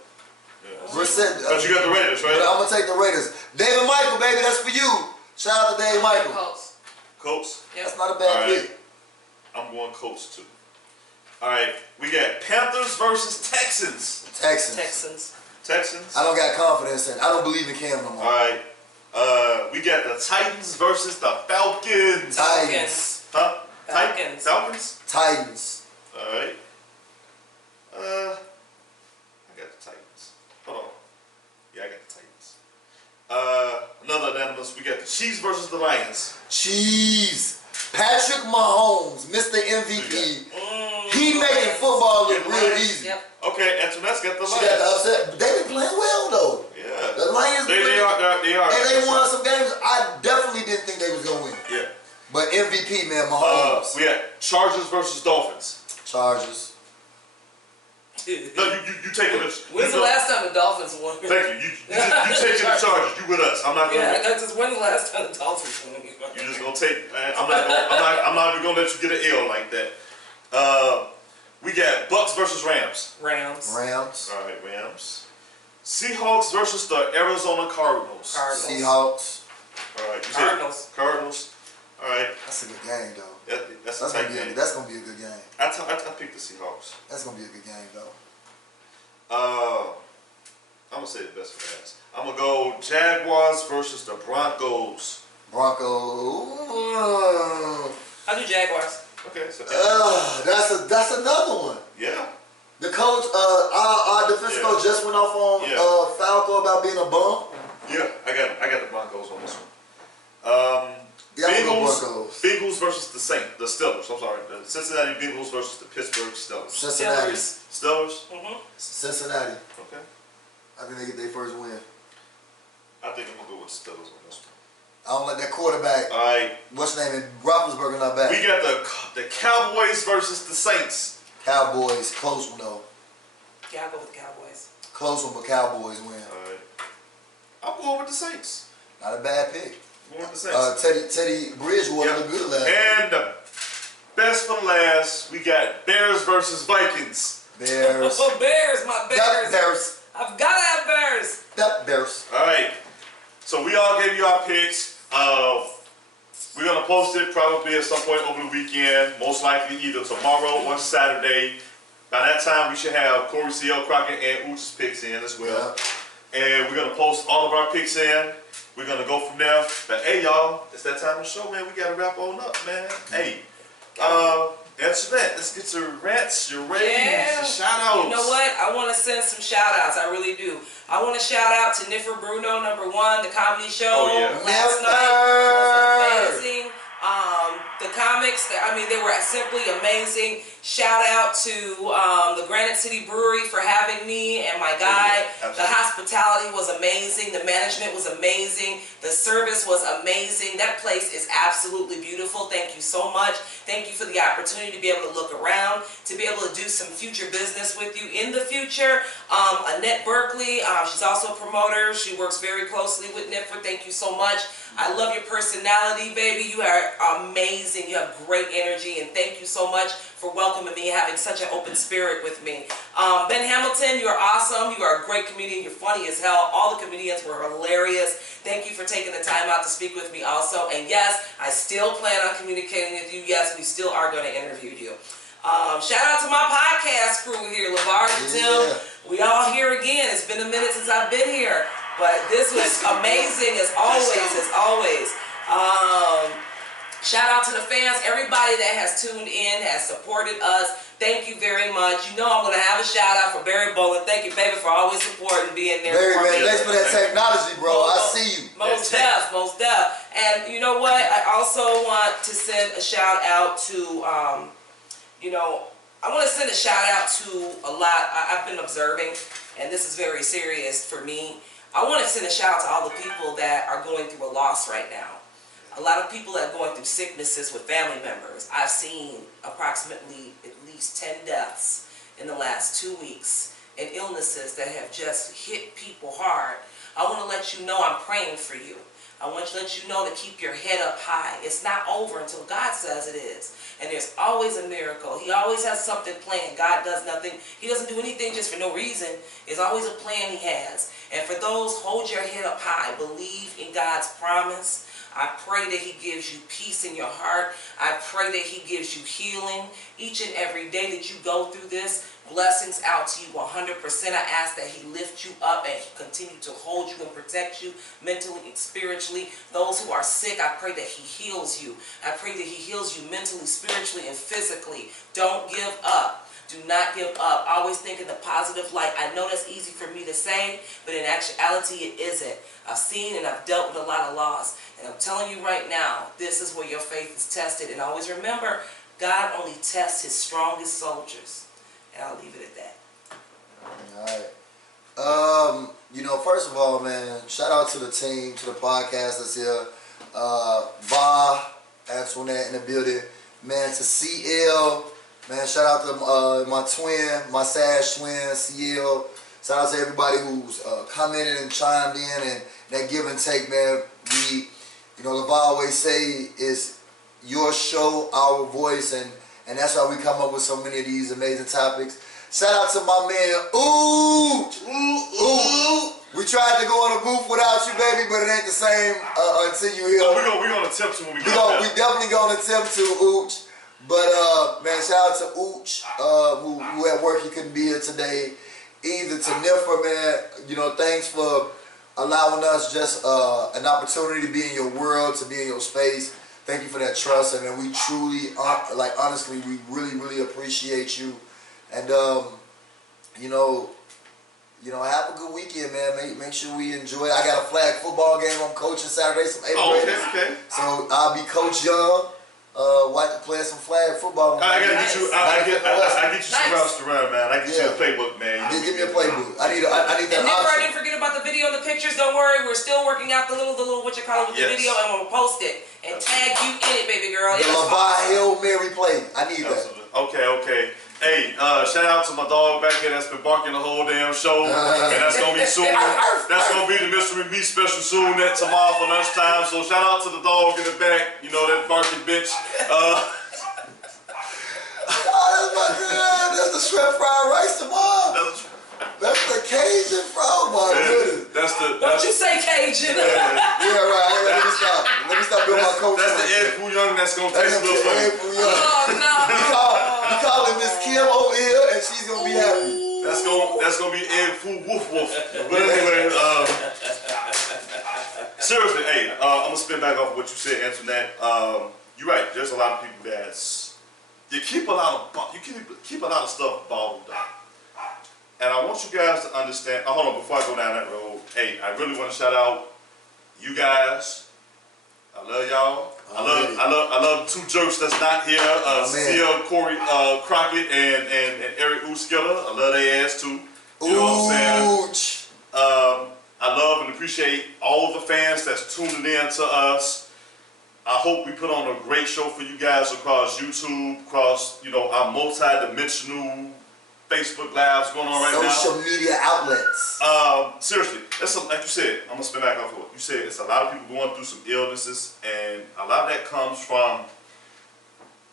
Brissett. But you got the Raiders, right? But I'm gonna take the Raiders. David Michael, baby, that's for you. Shout out to David Michael. Colts. Yep. That's not a bad pick. I'm going Colts too. All right, we got Panthers versus Texans. Texans. I don't got confidence in. I don't believe in Cam no more. All right. We got the Titans versus the Falcons. Titans. Huh? Falcons. Titans. All right. I got the Titans. Hold on. Yeah, I got the Titans. Another anonymous. We got the Chiefs versus the Lions. Chiefs. Patrick Mahomes, Mr. MVP. He making football look real easy. Yep. Okay, Antoinette's got the Lions. She got the upset. They've been playing well though. Yeah. The Lions. They are. And they won some games. I definitely didn't think they was gonna win. Yeah. But MVP, man, Mahomes. We got Chargers versus Dolphins. Chargers. No, you taking the. When's the last time the Dolphins won? Thank you. You taking the Chargers. You with us. I'm not gonna. Yeah, just when's the last time the Dolphins won? You just gonna take. I'm not even gonna let you get an L like that. We got Bucks versus Rams. Rams. All right, Rams. Seahawks versus the Arizona Cardinals. Seahawks. All right. Cardinals. All right. That's a good game though. That's a tight game. That's gonna be a good game. I picked the Seahawks. That's gonna be a good game though. I'm gonna say the best for last. I'm gonna go Jaguars versus the Broncos. I'll do Jaguars. Okay, so that's another one. Yeah. The coach, our defensive coach just went off on Falco about being a bum. Yeah, I got the Broncos on this one. Bengals versus the Steelers. I'm sorry, the Cincinnati Bengals versus the Pittsburgh Steelers. Cincinnati. Steelers. Cincinnati. Okay. I think they get their first win. I think I'm gonna go with the Steelers on this one. I don't like that quarterback. All right. What's his name? Roethlisberger not back. We got the Cowboys versus the Saints. Cowboys, close one though. Yeah, I'll go with the Cowboys. Close one, but Cowboys win. All right. I'm going with the Saints. Not a bad pick. I'm going with the Saints. Teddy Bridgewater looked good last. And the best for last, we got Bears versus Vikings. Bears. Oh, Bears, my Bears. Bears. I've got to have Bears. Bears. All right. So we all gave you our picks. We're going to post it probably at some point over the weekend, most likely either tomorrow or Saturday. By that time, we should have Corey C.L. Crockett and Ooch's picks in as well. Yeah. And we're going to post all of our picks in. We're going to go from there. But hey, y'all, it's that time of the show, man. We got to wrap on up, man. Hey, Antoinette, let's get your rants, your raves, your shout-outs. You know what? I want to send some shout-outs. I really do. I want to shout out to Niffer Bruno, #1, the comedy show last night was amazing. The comics, they were simply amazing. Shout out to the Granite City Brewery for having me and my guide. The hospitality was amazing. The management was amazing. The service was amazing. That place is absolutely beautiful. Thank you so much. Thank you for the opportunity to be able to look around, to be able to do some future business with you in the future. Annette Berkeley, she's also a promoter. She works very closely with Niffer. Thank you so much. I love your personality, baby. You are amazing. You have great energy, and thank you so much for welcoming me and having such an open spirit with me. Ben Hamilton, you're awesome. You are a great comedian. You're funny as hell. All the comedians were hilarious. Thank you for taking the time out to speak with me also. And yes, I still plan on communicating with you. Yes, we still are going to interview you. Shout out to my podcast crew here, LeVar and Tim. We all here again. It's been a minute since I've been here. But this was amazing as always. Shout out to the fans, everybody that has tuned in, has supported us. Thank you very much. You know I'm going to have a shout out for Barry Boland. Thank you, baby, for always supporting, being there. Barry, man, thanks for that technology, bro. I see you. Most deaf. And you know what? I also want to send a shout out to, I want to send a shout out to a lot. I've been observing, and this is very serious for me. I want to send a shout out to all the people that are going through a loss right now. A lot of people that are going through sicknesses with family members. I've seen approximately at least 10 deaths in the last 2 weeks and illnesses that have just hit people hard. I want to let you know I'm praying for you. I want to let you know to keep your head up high. It's not over until God says it is. And there's always a miracle. He always has something planned. God does nothing. He doesn't do anything just for no reason. There's always a plan he has. And for those, hold your head up high. Believe in God's promise. I pray that he gives you peace in your heart. I pray that he gives you healing each and every day that you go through this. Blessings out to you 100%. I ask that he lift you up and continue to hold you and protect you mentally and spiritually. Those who are sick, I pray that he heals you. I pray that he heals you mentally, spiritually, and physically. Don't give up. Do not give up. Always think in the positive light. I know that's easy for me to say, but in actuality it isn't. I've seen and I've dealt with a lot of loss. And I'm telling you right now, this is where your faith is tested. And always remember, God only tests his strongest soldiers. And I'll leave it at that. All right. First of all, man, shout out to the team, to the podcast that's here. Va, Antoinette in the building. Man, to CL. Man, shout out to my twin, my Sash twin, CL. Shout out to everybody who's commented and chimed in and that give and take, man. LeVar always say is your show, our voice, and that's why we come up with so many of these amazing topics. Shout out to my man, Ooch. We tried to go on a booth without you, baby, but it ain't the same until you hear. We're gonna attempt to when we get there. We definitely gonna attempt to, Ooch. But man, shout out to Ooch, who at work he couldn't be here today. Either to Niffer, man, thanks for allowing us just an opportunity to be in your world, to be in your space. Thank you for that trust, and man, we truly, honestly, we really, really appreciate you. And Have a good weekend, man. Make sure we enjoy it. I got a flag football game I'm coaching Saturday, some 8th graders. Okay. So I'll be Coach Young, playing some flag football. I gotta get you. I get you some routes to run, man. I get you a playbook, man. Give me a playbook. I need that. And Nick, I didn't forget about the video and the pictures. Don't worry, we're still working out the little what you call it with the video, and we'll post it and tag you in it, baby girl. The Levi Hail Mary play. I need that. Okay. Hey, shout out to my dog back here that's been barking the whole damn show. And that's gonna be soon. That's gonna be the Mystery Meat special soon at tomorrow for lunchtime. So shout out to the dog in the back, that barking bitch. That's the shrimp fried rice tomorrow. That's the Cajun frog, my goodness. Don't you say Cajun? Yeah, right. Let me stop doing my coach. That's the Ed Foo Young that's gonna taste a little funny. Oh no. We calling Miss Kim over here, and she's gonna be happy. That's gonna be Ed Foo Woof Woof. But anyway, seriously, hey, I'm gonna spin back off what you said, Antoinette. You're right. There's a lot of people you keep a lot of stuff bottled up. And I want you guys to understand. Hold on, before I go down that road, hey, I really want to shout out you guys. I love y'all. I love two jerks that's not here. Cecile, Corey Crockett, and Eric Uskiller. I love their ass too. You know what I'm saying? I love and appreciate all the fans that's tuning in to us. I hope we put on a great show for you guys across YouTube, across our multi-dimensional Facebook Lives going on right now. Social media outlets. Seriously, like you said, I'm gonna spin back off of what you said. It's a lot of people going through some illnesses, and a lot of that comes from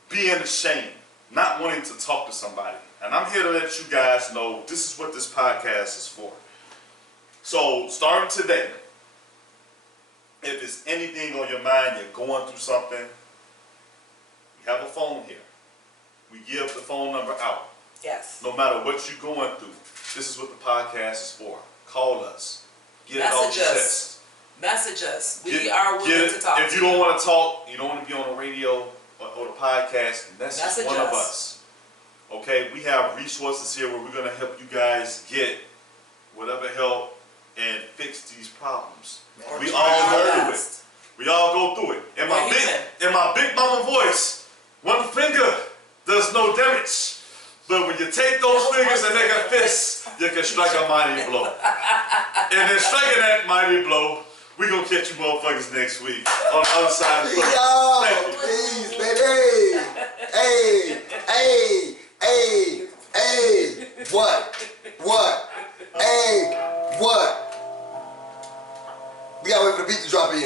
being ashamed, not wanting to talk to somebody. And I'm here to let you guys know this is what this podcast is for. So starting today, if there's anything on your mind, you're going through something, we have a phone here. We give the phone number out. Yes. No matter what you're going through, this is what the podcast is for. Call us. Get it off your chest. Message us. We are willing to talk. If you don't want to talk, you don't want to be on the radio or the podcast, message one of us. Okay? We have resources here where we're going to help you guys get whatever help and fix these problems. We all go through it. We all go through it. In my big mama voice, one finger does no damage. But when you take those fingers and make a fist, you can strike a mighty blow. And then striking that mighty blow, we're going to catch you motherfuckers next week on the other side of the foot. Yo, please, baby. Hey. What? Hey, what? We got to wait for the beat to drop in.